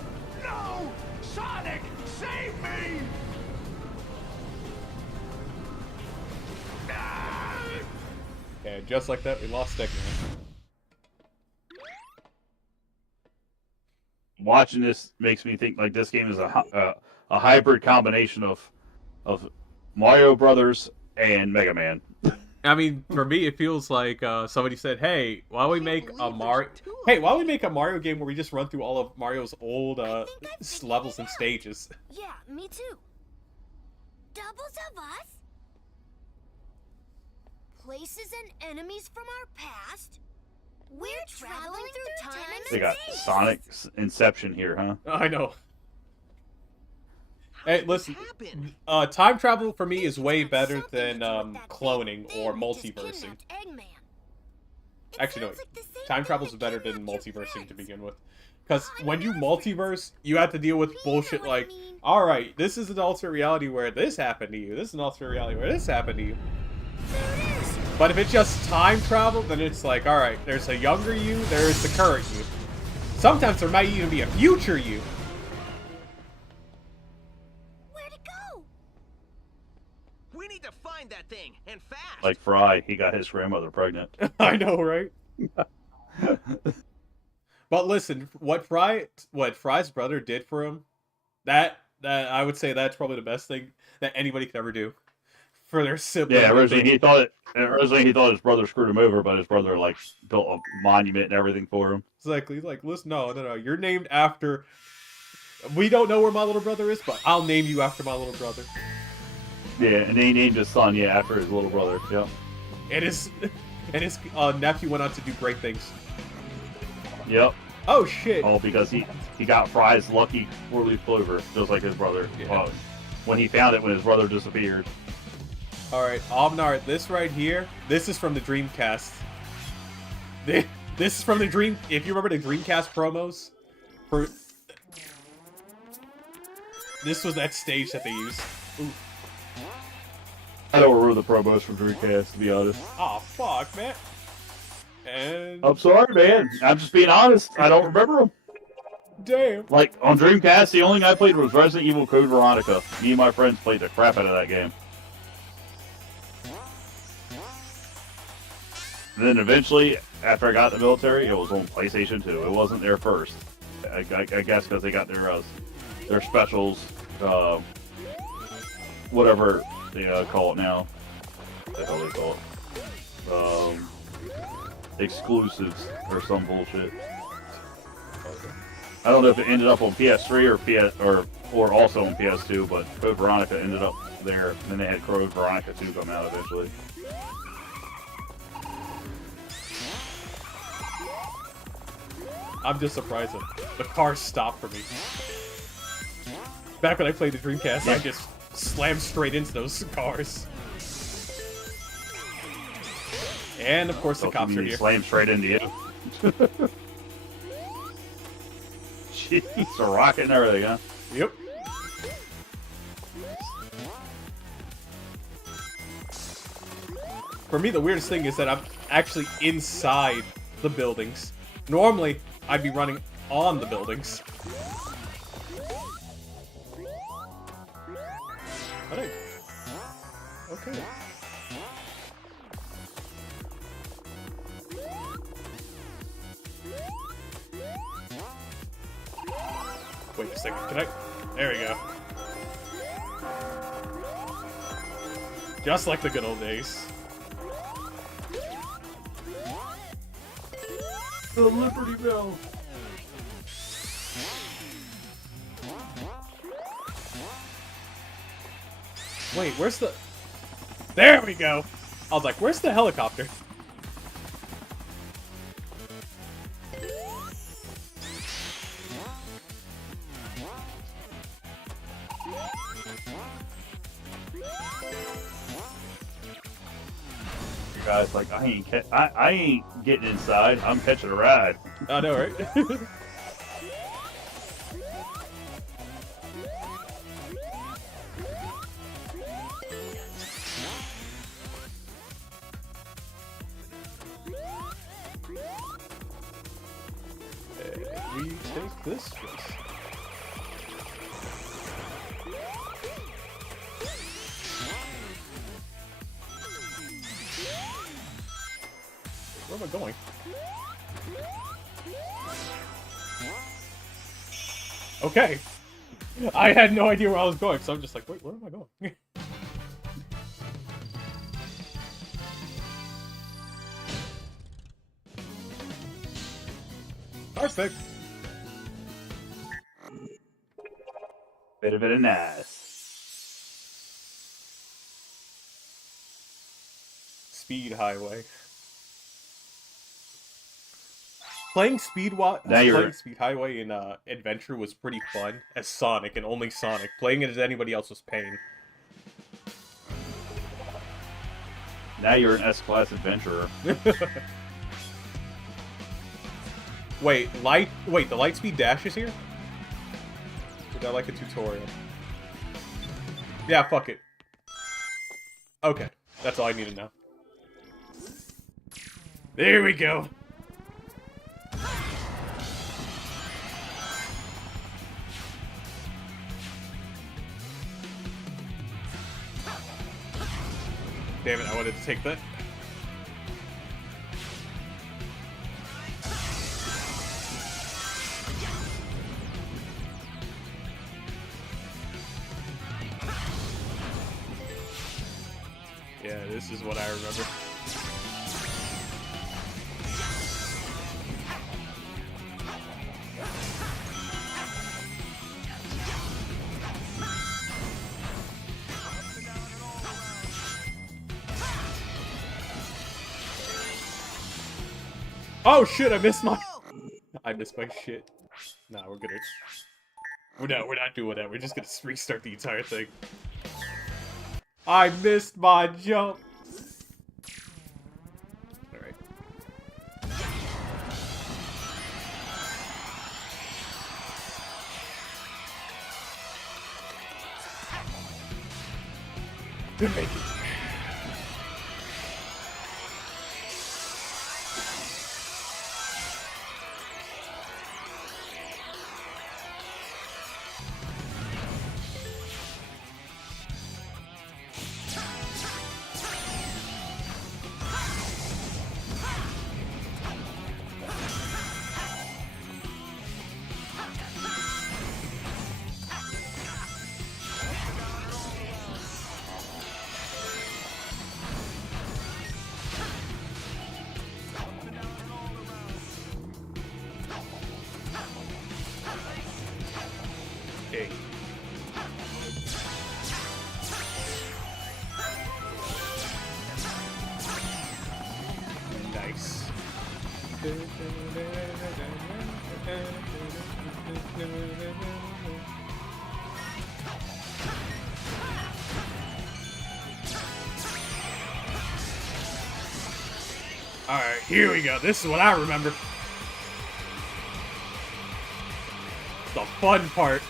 No! Sonic, save me! Ah! And just like that, we lost Eggman. Watching this makes me think like this game is a hybrid combination of Mario Brothers and Mega Man. I mean, for me, it feels like somebody said, "Hey, why don't we make a Mario? Hey, why don't we make a Mario game where we just run through all of Mario's old levels and stages?" Yeah, me too. Doubles of us? Places and enemies from our past? We're traveling through time and They got space. Sonic's Inception here, huh? I know. Hey, listen. Happened. Time travel for me is way better Something than to do with that cloning big or thing that just multiversing. kidnapped Eggman. It Actually, no. sounds like the same Time thing travel is that better than kidnapped your multiversing to friends. begin with. Because I when you know. multiverse, you have to deal with We know bullshit what like, I mean. alright, this is an alternate reality where this happened to you. This is an alternate reality where this happened to you. There it is. But if it's just time travel, then it's like, alright, there's a younger you, there's the current you. Sometimes there might even be a future you. Where'd it go? We need to find that thing, and fast. Like Fry, he got his grandmother pregnant. I know, right? But listen, what Fry's brother did for him, that I would say that's probably the best thing that anybody could ever do for their sibling. Yeah, originally he thought his brother screwed him over, but his brother like built a monument and everything for him. Exactly. He's like, listen, no. You're named after. We don't know where my little brother is, but I'll name you after my little brother. Yeah, and he named his son after his little brother. Yep. And his nephew went on to do great things. Yep. Oh shit! All because he got Fry's lucky 4-leaf clover, just like his brother. Yeah. When he found it when his brother disappeared. All right, Omnar, this right here, this is from the Dreamcast. This is from the Dream. If you remember the Dreamcast promos, for this was that stage that they used. Ooh. I don't remember the promos from Dreamcast, to be honest. Oh fuck, man. And I'm sorry, man. I'm just being honest. I don't remember them. damn. Like, on Dreamcast, the only thing I played was Resident Evil Code Veronica. Me and my friends played the crap out of that game. And then eventually, after I got in the military, it was on PlayStation 2. It wasn't there first. I guess because they got their specials, whatever they call it now. That's how they call it. Exclusives or some bullshit. I don't know if it ended up on PS3 or also on PS2, but Code Veronica ended up there. And then they had Code Veronica 2 come out eventually. I'm just surprised that the car stopped for me. Back when I played the Dreamcast, I just slammed straight into those cars. And of course the cops are here. Slammed straight into you. Jeez, a rocket and everything, huh? Yep. For me, the weirdest thing is that I'm actually inside the buildings. Normally, I'd be running on the buildings. Okay. Wait a second, can I? There we go. Just like the good old days. The Liberty Bell. Wait, where's the... There we go! I was like, where's the helicopter? You guys like, I ain't getting inside. I'm catching a ride. I know, right? We take this place. Where am I going? Okay. I had no idea where I was going, so I'm just like, wait, where am I going? Perfect. Bit of nice. Speed Highway. Playing Speed Highway in Adventure was pretty fun as Sonic and only Sonic. Playing it as anybody else was pain. Now you're an S-Class adventurer. Wait, the Lightspeed Dash is here? Would I like a tutorial? Yeah, fuck it. Okay, that's all I need to know. There we go. Damn it, I wanted to take that. Yeah, this is what I remember. Oh shit, I missed my shit. Nah, we're gonna... We're not doing that. We're just gonna restart the entire thing. I missed my jump! Alright. Didn't make it. Nice. Alright, here we go. This is what I remember. The fun part.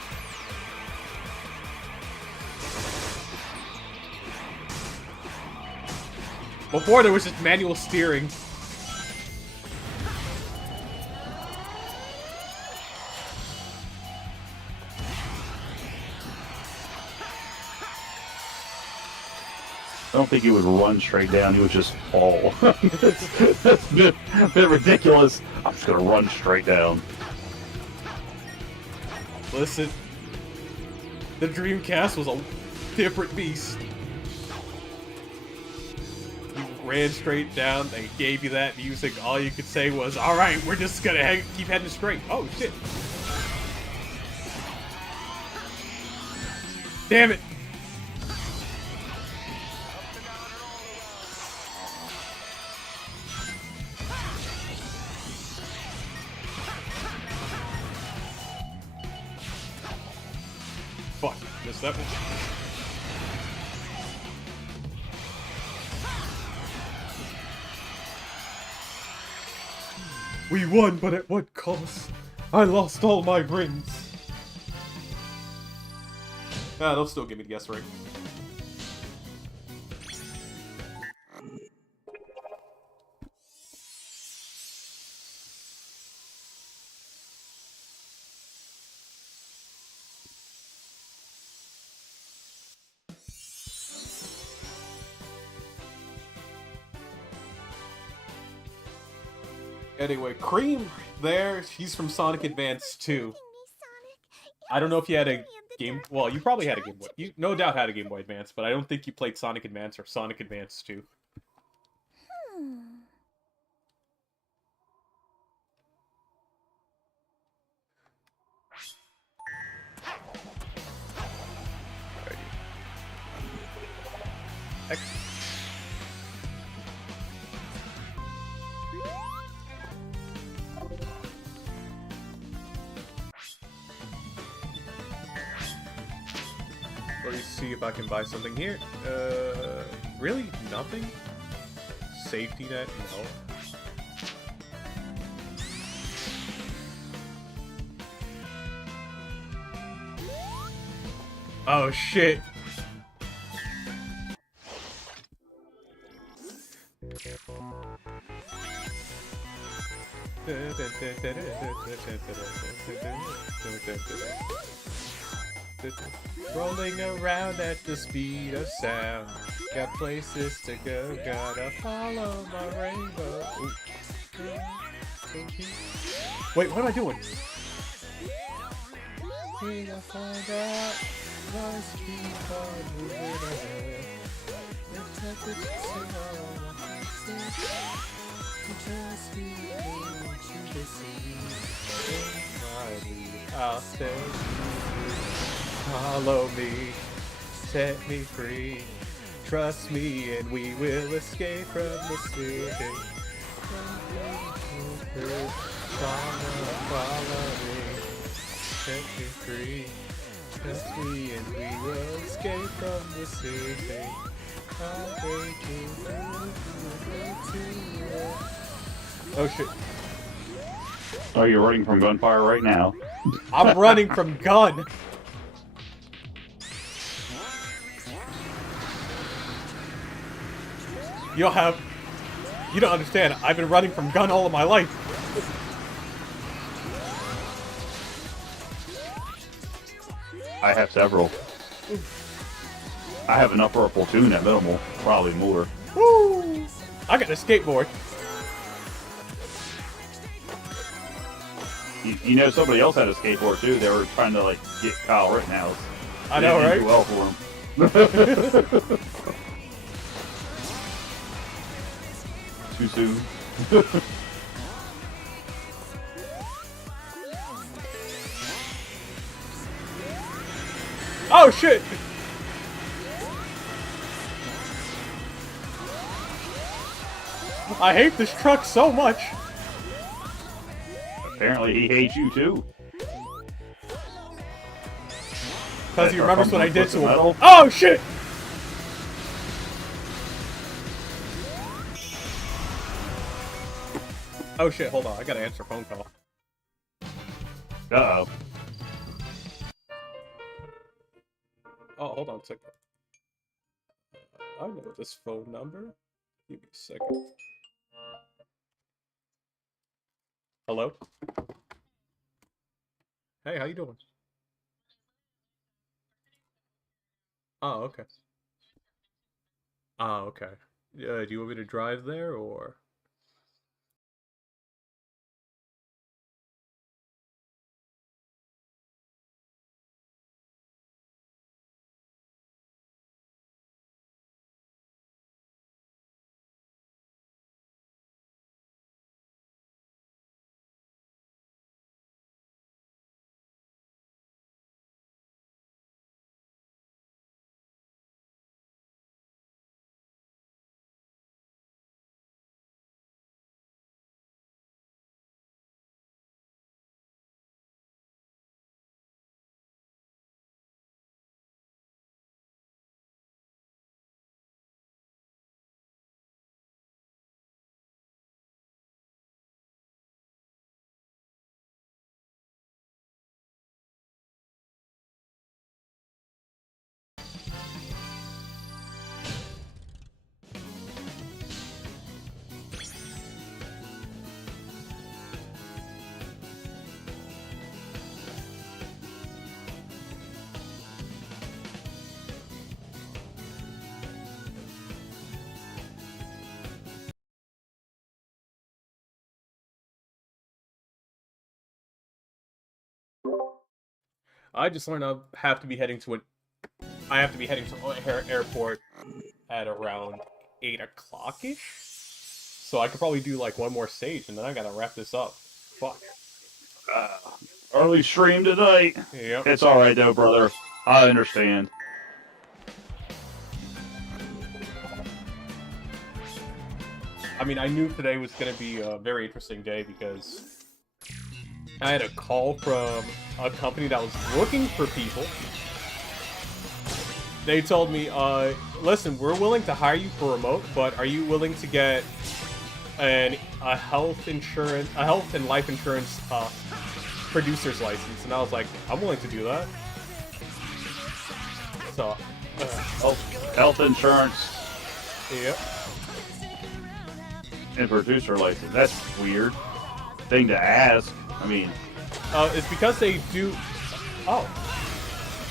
Before there was just manual steering. I don't think he would run straight down. He would just fall. That's a bit ridiculous. I'm just gonna run straight down. Listen, the Dreamcast was a different beast. You ran straight down, they gave you that music, all you could say was, alright, we're just gonna keep heading straight. Oh, shit. Damn it. Fuck, missed that one. We won, but at what cost? I lost all my rings. Ah, they'll still give me the guess right. Anyway, Cream there, she's from Sonic Advance 2. I don't know if you had a game... Well, you probably had a Game Boy. You no doubt had a Game Boy Advance, but I don't think you played Sonic Advance or Sonic Advance 2. Let me see if I can buy something here. Really? Nothing? Safety net? No. Oh, shit. Rolling around at the speed of sound. Got places to go, gotta follow my rainbow. Ooh. Wait, what am I doing? We gotta find out. Let's keep on moving ahead. I'll stay. Follow me, set me free. Trust me, and we will escape from the city. Follow me, set me free. Trust me, and we will escape from the city. Oh shit. Oh, you're running from gunfire right now. I'm running from gun. You don't understand. I've been running from gun all of my life. I have several. I have enough for a platoon at minimal, probably more. Woo! I got a skateboard. You know, somebody else had a skateboard too. They were trying to like get Kyle Rittenhouse. I know, Didn't right? do well for him. Too soon. Oh shit! I hate this truck so much. Apparently, he hates you too. Because he remembers what I did to him. Metal? Oh, shit! Oh, shit, hold on. I gotta answer a phone call. Uh-oh. Oh, hold on a second. I know this phone number. Give me a second. Hello? Hey, how you doing? Oh, okay. Oh, okay. Do you want me to drive there, or? I just learned I have to be heading to O'Hare Airport at around 8 o'clock-ish. So I could probably do like one more stage and then I gotta wrap this up. Fuck. Early stream tonight. Yep. It's alright though, brother. I understand. I mean, I knew today was gonna be a very interesting day because I had a call from a company that was looking for people. They told me, listen, we're willing to hire you for remote, but are you willing to get a health and life insurance producer's license? And I was like, I'm willing to do that. So, Health insurance yep. and producer license. That's weird thing to ask. I mean, It's because they do. Oh,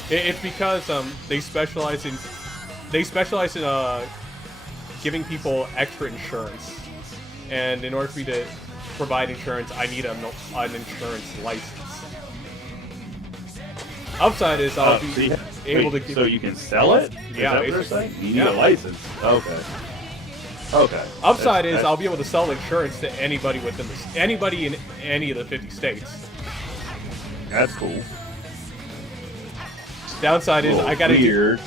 it's because they specialize in giving people extra insurance, and in order for me to provide insurance, I need an insurance license. Upside is I'll be able to give. So you can sell it? Yeah, Is that what they're saying? You need yeah. a license. Okay. Okay. Upside is I'll be able to sell insurance to anybody anybody in any of the 50 states. That's cool. Downside is I gotta weird.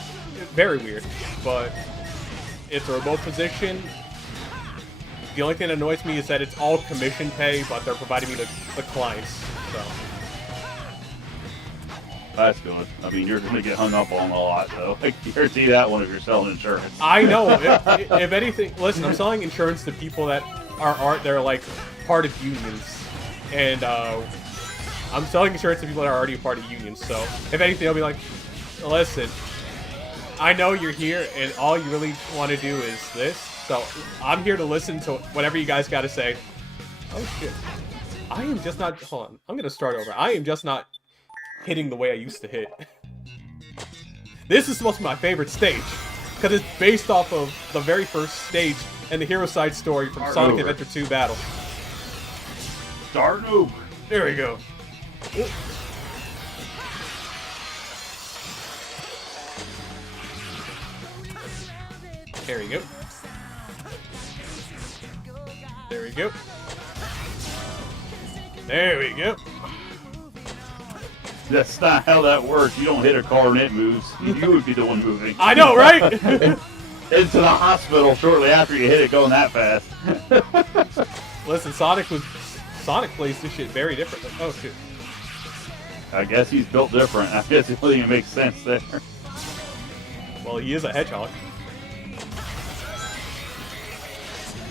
Very weird, but it's a remote position. The only thing that annoys me is that it's all commission pay, but they're providing me the clients. So That's good. I mean, you're going to get hung up on a lot, though. I guarantee that one if you're selling insurance. I know. If anything, listen, I'm selling insurance to people that they're like part of unions, and I'm selling insurance to people that are already a part of unions. So if anything, I'll be like, listen, I know you're here, and all you really want to do is this. So I'm here to listen to whatever you guys got to say. Oh shit! I am just not. Hold on. I'm gonna start over. I am just not hitting the way I used to hit. This is supposed to be my favorite stage, because it's based off of the very first stage and the hero side story from Sonic Adventure 2 Battle. Starting over. There we go. There we go. There we go. There we go. That's not how that works. You don't hit a car and it moves. You would be the one moving. I know, right? into the hospital shortly after you hit it going that fast. Listen, Sonic plays this shit very differently. Oh shit. I guess he's built different. I guess it really makes sense there. Well, he is a hedgehog.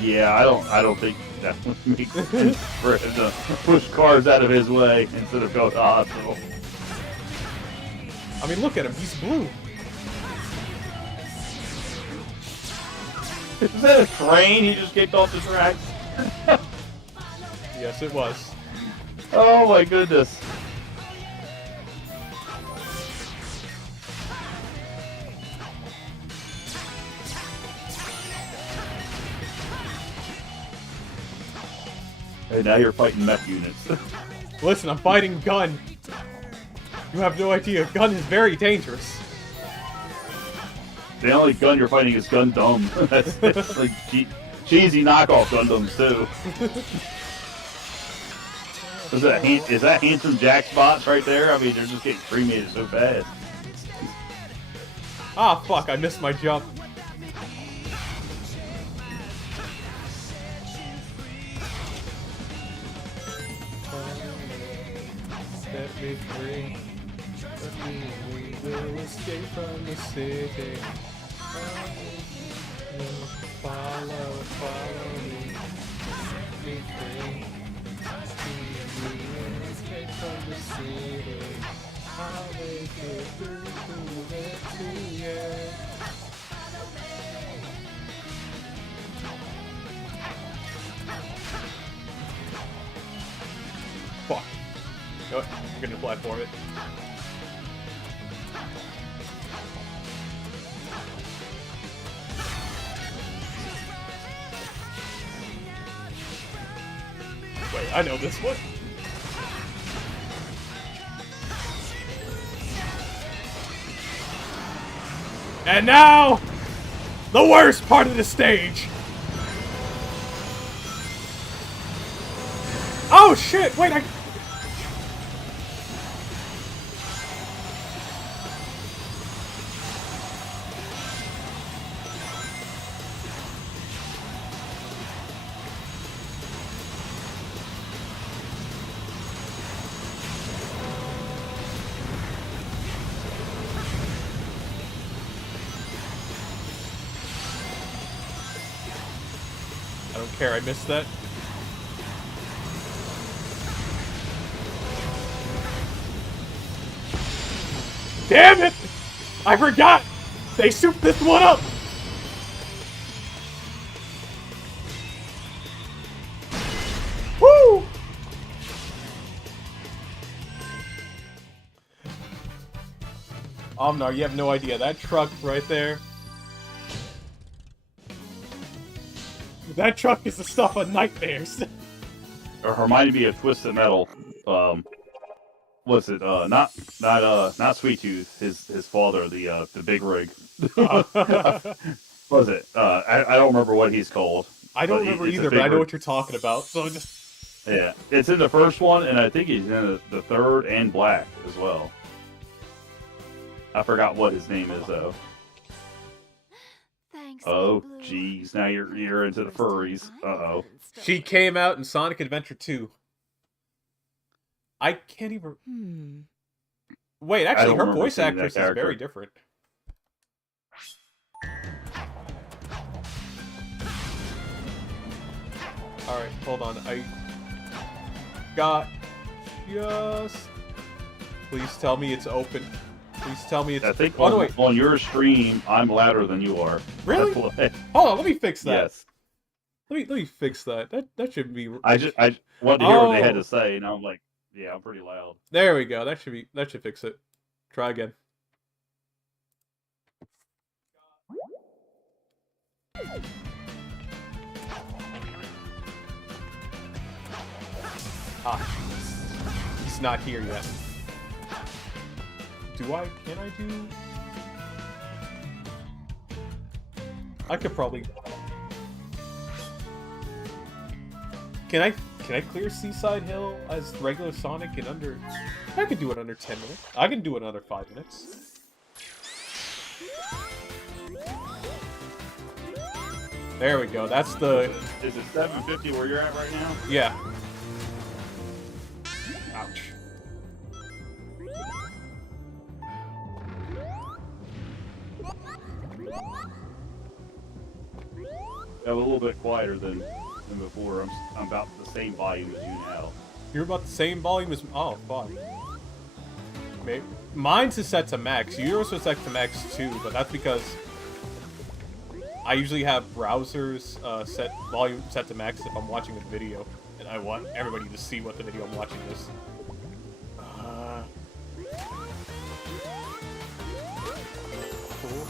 Yeah, I don't think that would make sense for him to push cars out of his way instead of go to the hospital. I mean, look at him. He's blue. Is that a train he just kicked off the track? Yes, it was. Oh my goodness. Hey, now you're fighting mech units. Listen, I'm fighting Gun. You have no idea. Gun is very dangerous. The only gun you're fighting is Gundam. That's like cheesy knockoff Gundams too. Is that Handsome Jack spots right there? I mean, they're just getting cremated so fast. Ah, fuck, I missed my jump. Set me free. We will escape from the city. Follow me. Be free. We will escape from the city. I'll make it through to the end. Fuck. You know what? I'm gonna platform it. Wait, I know this one. And now, the worst part of the stage. Oh shit! Wait, I. I don't care, I missed that. Damn it! I forgot! They souped this one up! Woo! Omnar, you have no idea. That truck right there. That truck is the stuff of nightmares. Or reminded me of Twisted Metal. Was it not Sweet Tooth? His father, the big rig. Was it? I don't remember what he's called. I don't remember either, but I know what you're talking about. So just yeah, it's in the first one, and I think he's in the third and Black as well. I forgot what his name is though. Thanks, Oh, Blue. jeez, now you're into the furries. Uh-oh. she came out in Sonic Adventure 2. I can't even. Wait, actually, don't her remember voice seeing that actress is character. very different. Alright, hold on. I got just. Please tell me it's open. Please tell me it's. I think Oh, no, wait. on your stream, I'm louder than you are. Really? That's why. Hold on, let me fix that. Yes. Let me fix that. That should be. I wanted to hear what they had Oh. to say, and I'm like, yeah, I'm pretty loud. There we go. That should fix it. Try again. Ah, he's not here yet. Can I do? I could probably. Can I clear Seaside Hill as regular Sonic in under? I could do it under 10 minutes. I can do it under 5 minutes. There we go. That's the... Is it 750 where you're at right now? Yeah. Ouch. I'm a little bit quieter than before. I'm about the same volume as you now. You're about the same volume as... Oh, fuck. Maybe. Mine's is set to max. Yours is set to max too, but that's because I usually have browsers volume set to max if I'm watching a video, and I want everybody to see what the video I'm watching is. Cool.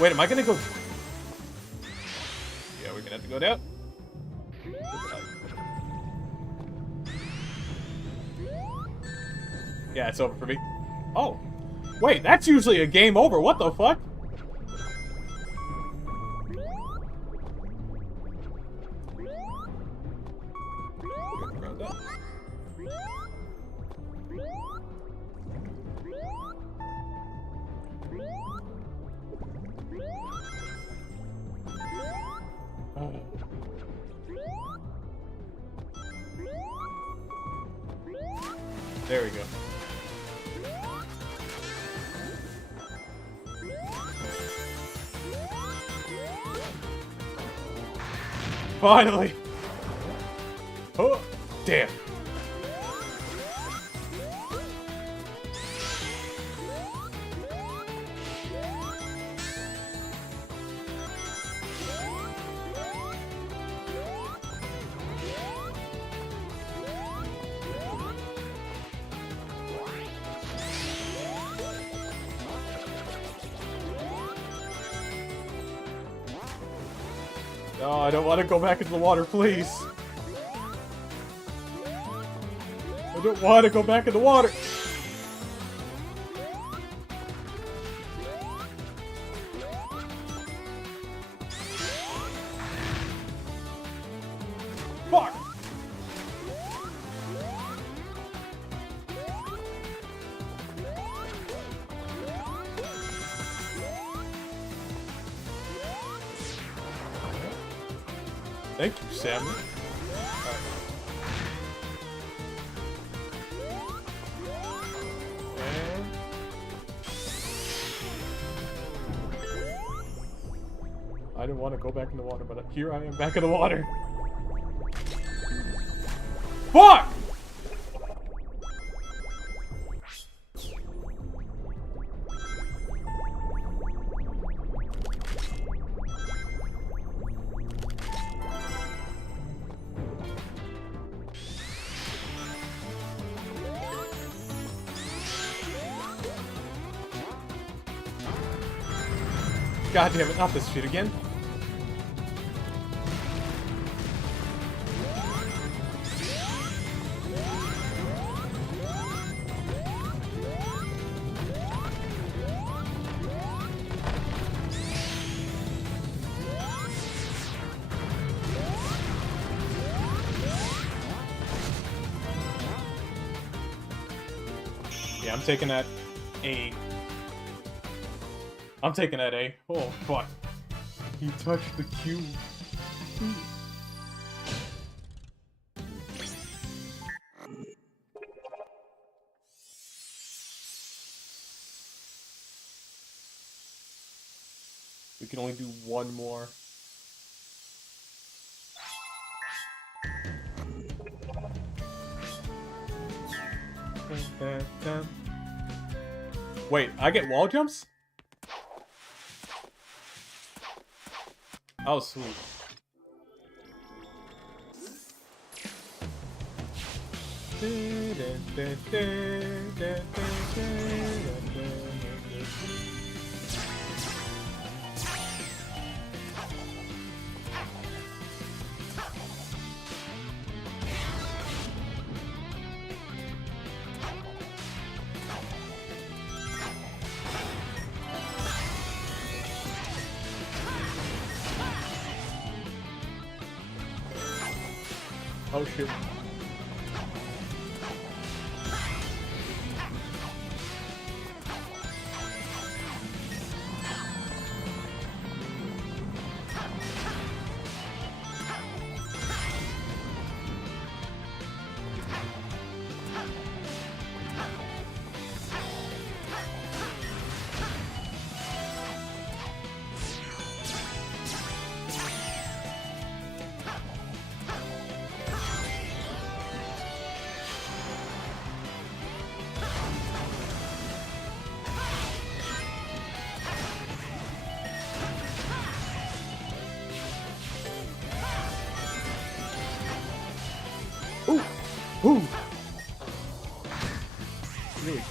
Wait, am I gonna go? Yeah, we're gonna have to go down. Yeah, it's over for me. Oh, wait, that's usually a game over. What the fuck? There we go. Finally! Oh, damn. No, I don't want to go back into the water, please. I don't want to go back in the water. Fuck! Thank you, Sam. I didn't want to go back in the water, but here I am back in the water. Fuck! God damn it, not this shit again. Yeah, I'm taking that A. I'm taking that A. Oh, fuck. He touched the cube. We can only do one more. Wait, I get wall jumps? Oh, sweet. Oh shit.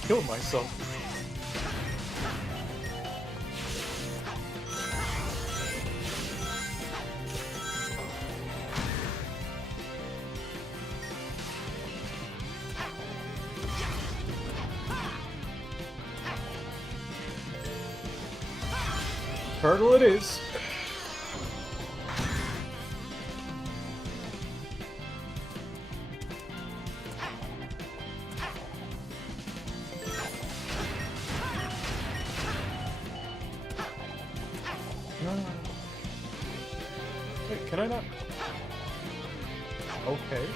kill myself. Turtle it is. Wait, can I not? Okay.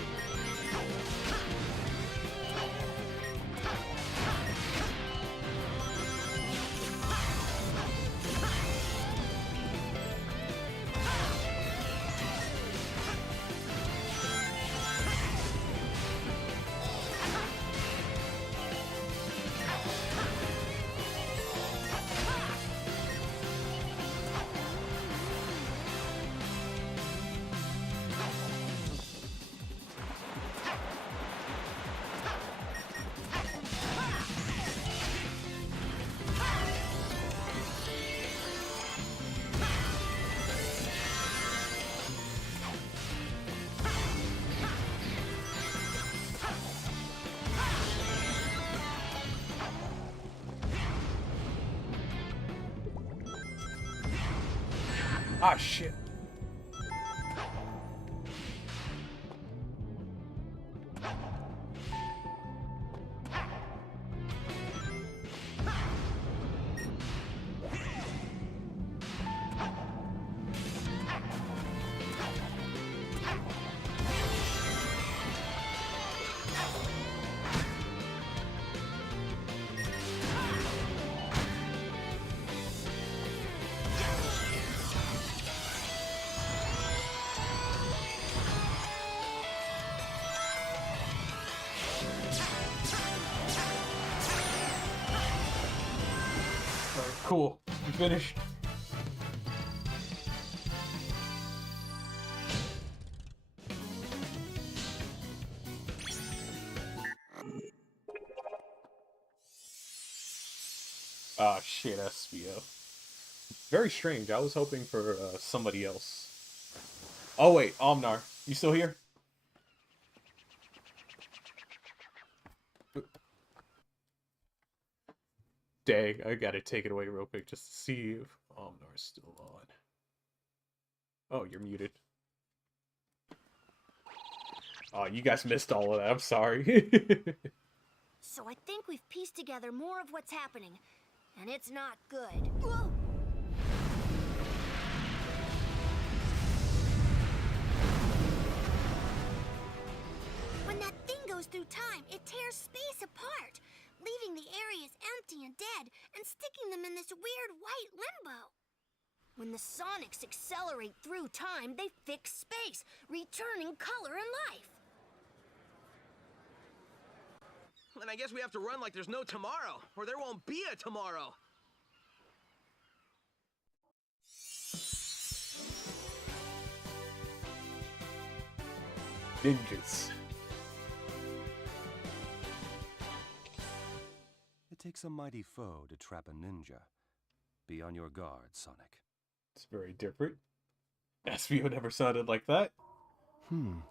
Ah, shit. Alright, cool. We finished. Ah, shit, SBO. Very strange. I was hoping for somebody else. Oh, wait, Omnar. You still here? Dang, I gotta take it away real quick just to see if Omnar's still on. Oh, you're muted. Oh, you guys missed all of that. I'm sorry. So I think we've pieced together more of what's happening, and it's not good. Whoa! When that thing goes through time, it tears space apart, leaving the areas empty and dead, and sticking them in this weird white limbo. When the Sonics accelerate through time, they fix space, returning color and life. Then I guess we have to run like there's no tomorrow, or there won't be a tomorrow. Ninjas. It takes a mighty foe to trap a ninja. Be on your guard, Sonic. It's very different. SVO never sounded like that. I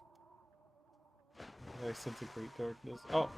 sense a great darkness. Oh.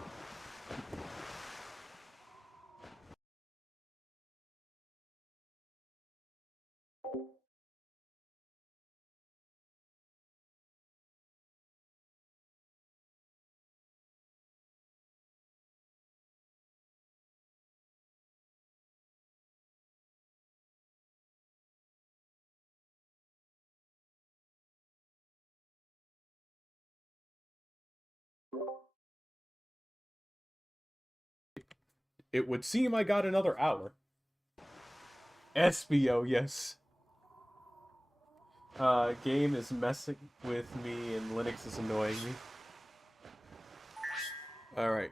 It would seem I got another hour. SBO, yes. Game is messing with me and Linux is annoying me. Alright.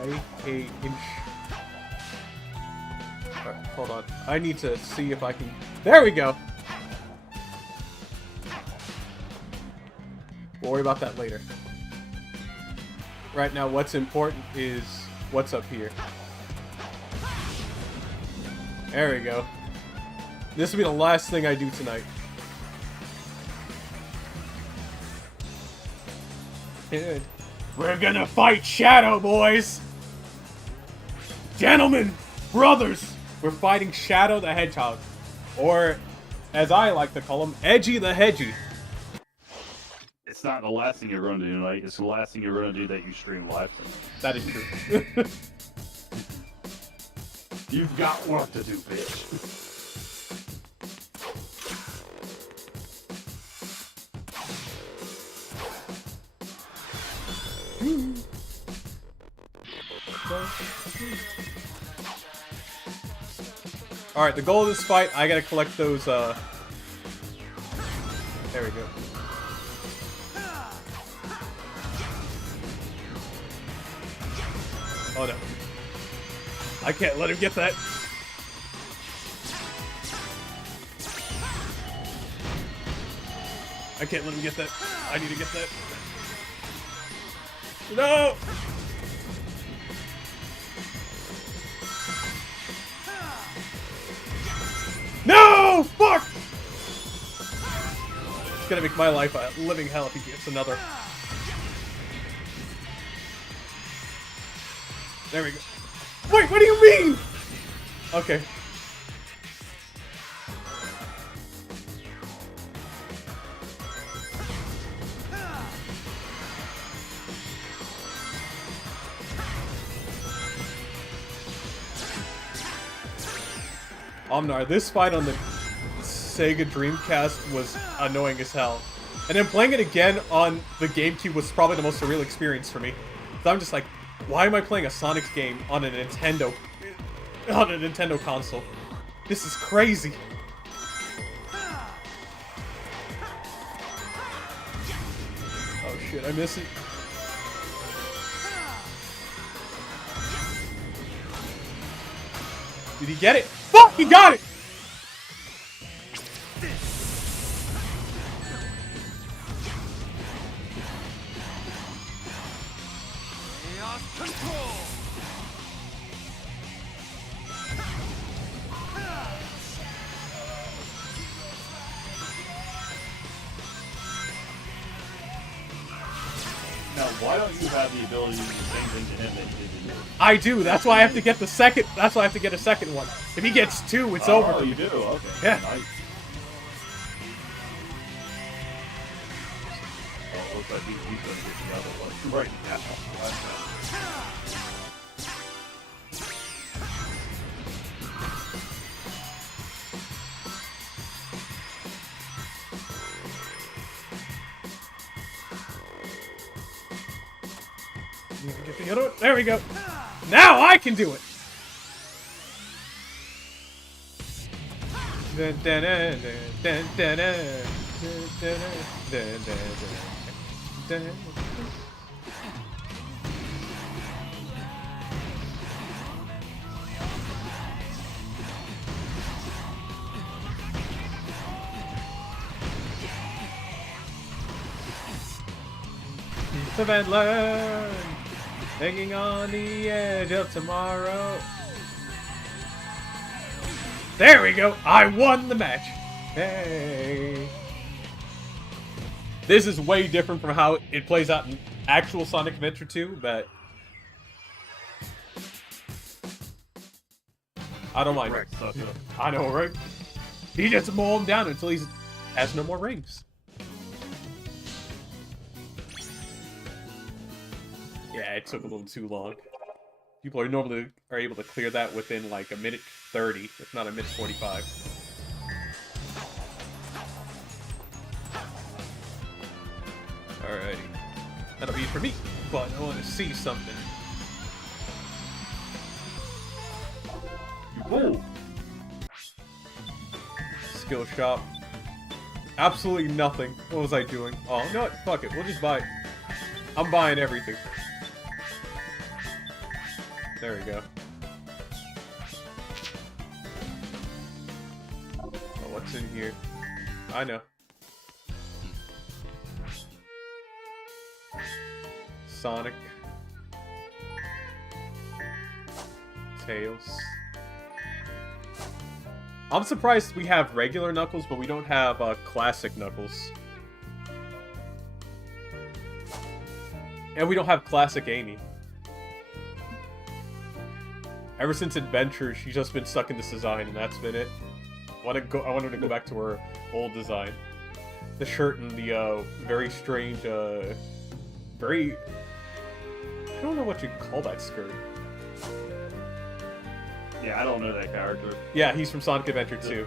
I hate Alright, hold on. I need to see if I can... There we go! We'll worry about that later. right now what's important is what's up here. There we go. This will be the last thing I do tonight. Good. We're gonna fight Shadow, boys! Gentlemen, brothers, we're fighting Shadow the Hedgehog. Or, as I like to call him, Edgy the Hedgy. It's not the last thing you're going to do tonight. It's the last thing you're going to do that you stream live tonight. That is true. You've got work to do, bitch. Alright, the goal of this fight, I gotta collect those, there we go. Oh no. I can't let him get that. I can't let him get that. I need to get that. No! No! Fuck! It's gonna make my life a living hell if he gets another. There we go. Wait, what do you mean? Okay. Omnar, this fight on the Sega Dreamcast was annoying as hell. And then playing it again on the GameCube was probably the most surreal experience for me. So I'm just like, why am I playing a Sonic game on a Nintendo console? This is crazy. Oh shit, I miss it. Did he get it? Fuck, he got it! Now, why don't you have the ability to do the same thing to him that you did to yours? I do. That's why I have to get the second. That's why I have to get a second one. If he gets two, it's over. Oh, for you me. do? Okay. Yeah. Nice. Oh, looks like he's going to get the other one. Right now. Get the other one. There we go. Now I can do it. Dun, dun, dun, dun, dun, dun, dun, dun, dun, dun, dun. Live and learn, hanging on the edge of tomorrow. There we go. I won the match. Hey. This is way different from how it plays out in actual Sonic Adventure 2, but I don't mind. Right, suck it. I know, right? He just mow him down until he has no more rings. Yeah, it took a little too long. People are normally able to clear that within like a minute 30, if not a minute 45. Alrighty. That'll be it for me, but I want to see something. Ooh. Skill shop. Absolutely nothing. What was I doing? Oh, you know what? Fuck it. We'll just buy it. I'm buying everything. There we go. Oh, what's in here? I know. Sonic. Tails. I'm surprised we have regular Knuckles, but we don't have classic Knuckles. And we don't have classic Amy. Ever since Adventure, she's just been stuck in this design, and that's been it. I want her to go back to her old design. The shirt and the very strange, very... I don't know what you call that skirt. Yeah, I don't know that character. Yeah, he's from Sonic Adventure 2.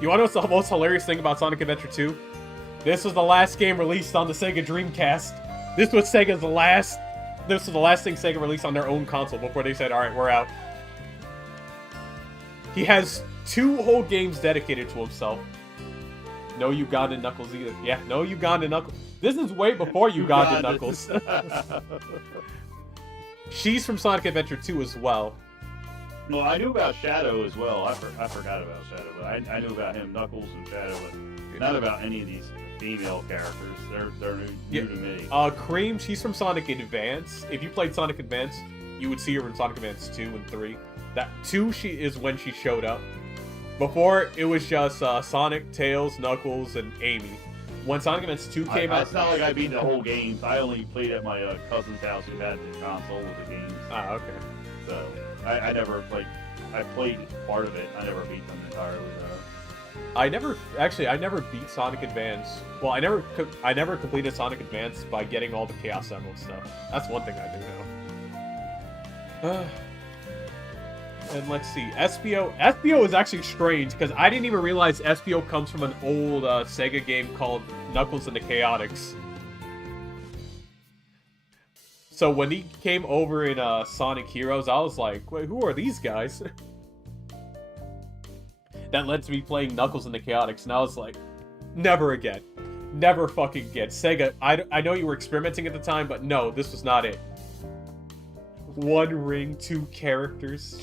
You wanna know what's the most hilarious thing about Sonic Adventure 2? This was the last game released on the Sega Dreamcast. This was the last thing Sega released on their own console before they said, alright, we're out. He has 2 whole games dedicated to himself. No Ugandan Knuckles either. Yeah, no Ugandan Knuckles. This is way before Ugandan Knuckles. She's from Sonic Adventure 2 as well. Well, I knew about Shadow as well. I forgot about Shadow, but I knew about him, Knuckles and Shadow, but not about any of these female characters. They're new to me. Cream, she's from Sonic Advance. If you played Sonic Advance, you would see her in Sonic Advance 2 and 3. That 2 is when she showed up. Before, it was just Sonic, Tails, Knuckles, and Amy. When Sonic Advance 2 came out... It's not like I beat the whole game. I only played at my cousin's house who had the console with the games. Ah, okay. So, I never played... I played part of it. I never beat them entirely, though. I never beat Sonic Advance. Well, I never completed Sonic Advance by getting all the Chaos Emerald stuff. That's one thing I do know. And let's see, Espio. Espio is actually strange, because I didn't even realize Espio comes from an old Sega game called Knuckles and the Chaotix. So when he came over in Sonic Heroes, I was like, wait, who are these guys? That led to me playing Knuckles and the Chaotix, and I was like, never again. Never fucking again. Sega, I know you were experimenting at the time, but no, this was not it. 1 ring, 2 characters.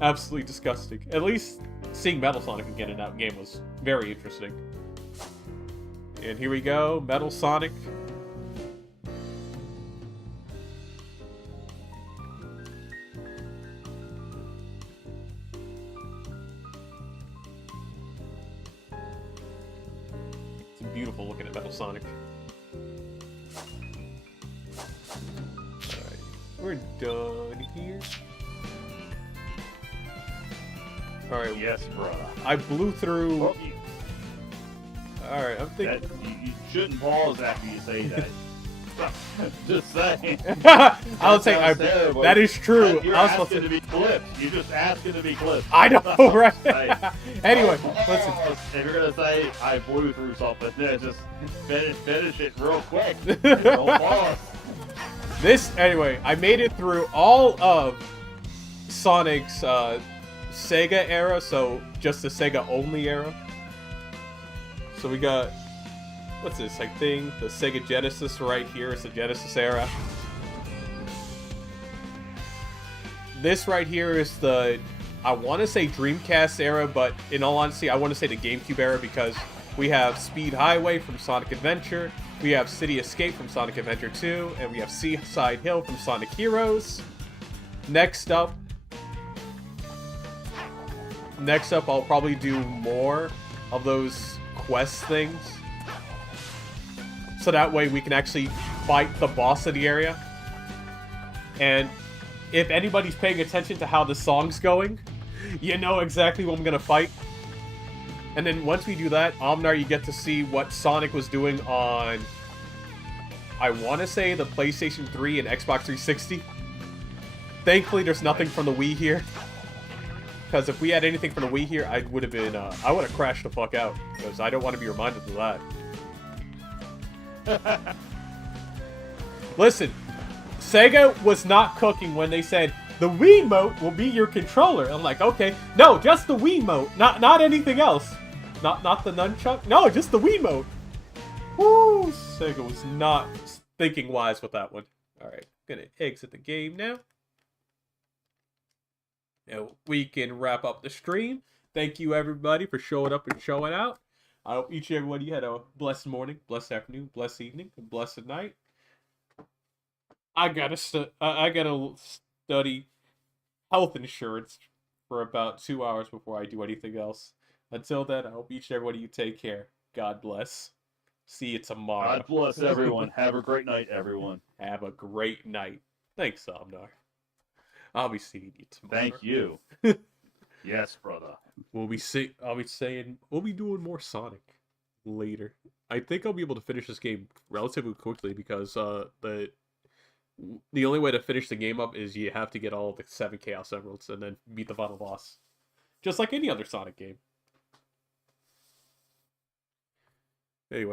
Absolutely disgusting. At least seeing Metal Sonic again in that game was very interesting. And here we go, Metal Sonic. It's beautiful looking at Metal Sonic. Alright, we're done here. Alright. Yes, brother. I blew through... Well, Alright, I'm thinking... you shouldn't pause after you say that. Just saying. I'll say that is true. You're asking to be clipped. You're just asking to be clipped. I know, right? Anyway, listen. If you're gonna say I blew through something, then just finish it real quick. Don't pause. Anyway, I made it through all of Sonic's Sega era, so just the Sega only era. So we got, what's this, I think the Sega Genesis right here is the Genesis era. This right here is the, I want to say Dreamcast era, but in all honesty, I want to say the GameCube era, because we have Speed Highway from Sonic Adventure, we have City Escape from Sonic Adventure 2, and we have Seaside Hill from Sonic Heroes. Next up, I'll probably do more of those quest things, so that way we can actually fight the boss of the area. And if anybody's paying attention to how the song's going, you know exactly what I'm gonna fight. And then once we do that, Omnar, you get to see what Sonic was doing on, I want to say, the PlayStation 3 and Xbox 360. Thankfully, there's nothing from the Wii here. Because if we had anything from the Wii here, I would have crashed the fuck out. Because I don't want to be reminded of that. Listen, Sega was not cooking when they said, the Wiimote will be your controller. I'm like, okay, no, just the Wiimote, not anything else. Not the nunchuck? No, just the Wiimote. Woo! Sega was not thinking wise with that one. Alright, gonna exit the game now. Now we can wrap up the stream. Thank you everybody for showing up and showing out. I hope each and everybody had a blessed morning, blessed afternoon, blessed evening, and blessed night. I gotta study health insurance for about 2 hours before I do anything else. Until then, I hope each and every one of you take care. God bless. See you tomorrow. God bless everyone. Have a great night, everyone. Have a great night. Thanks, Somnar. I'll be seeing you tomorrow. Thank you. Yes, brother. We'll be doing more Sonic later. I think I'll be able to finish this game relatively quickly because the only way to finish the game up is you have to get all the 7 Chaos Emeralds and then beat the final boss. Just like any other Sonic game. Anyway.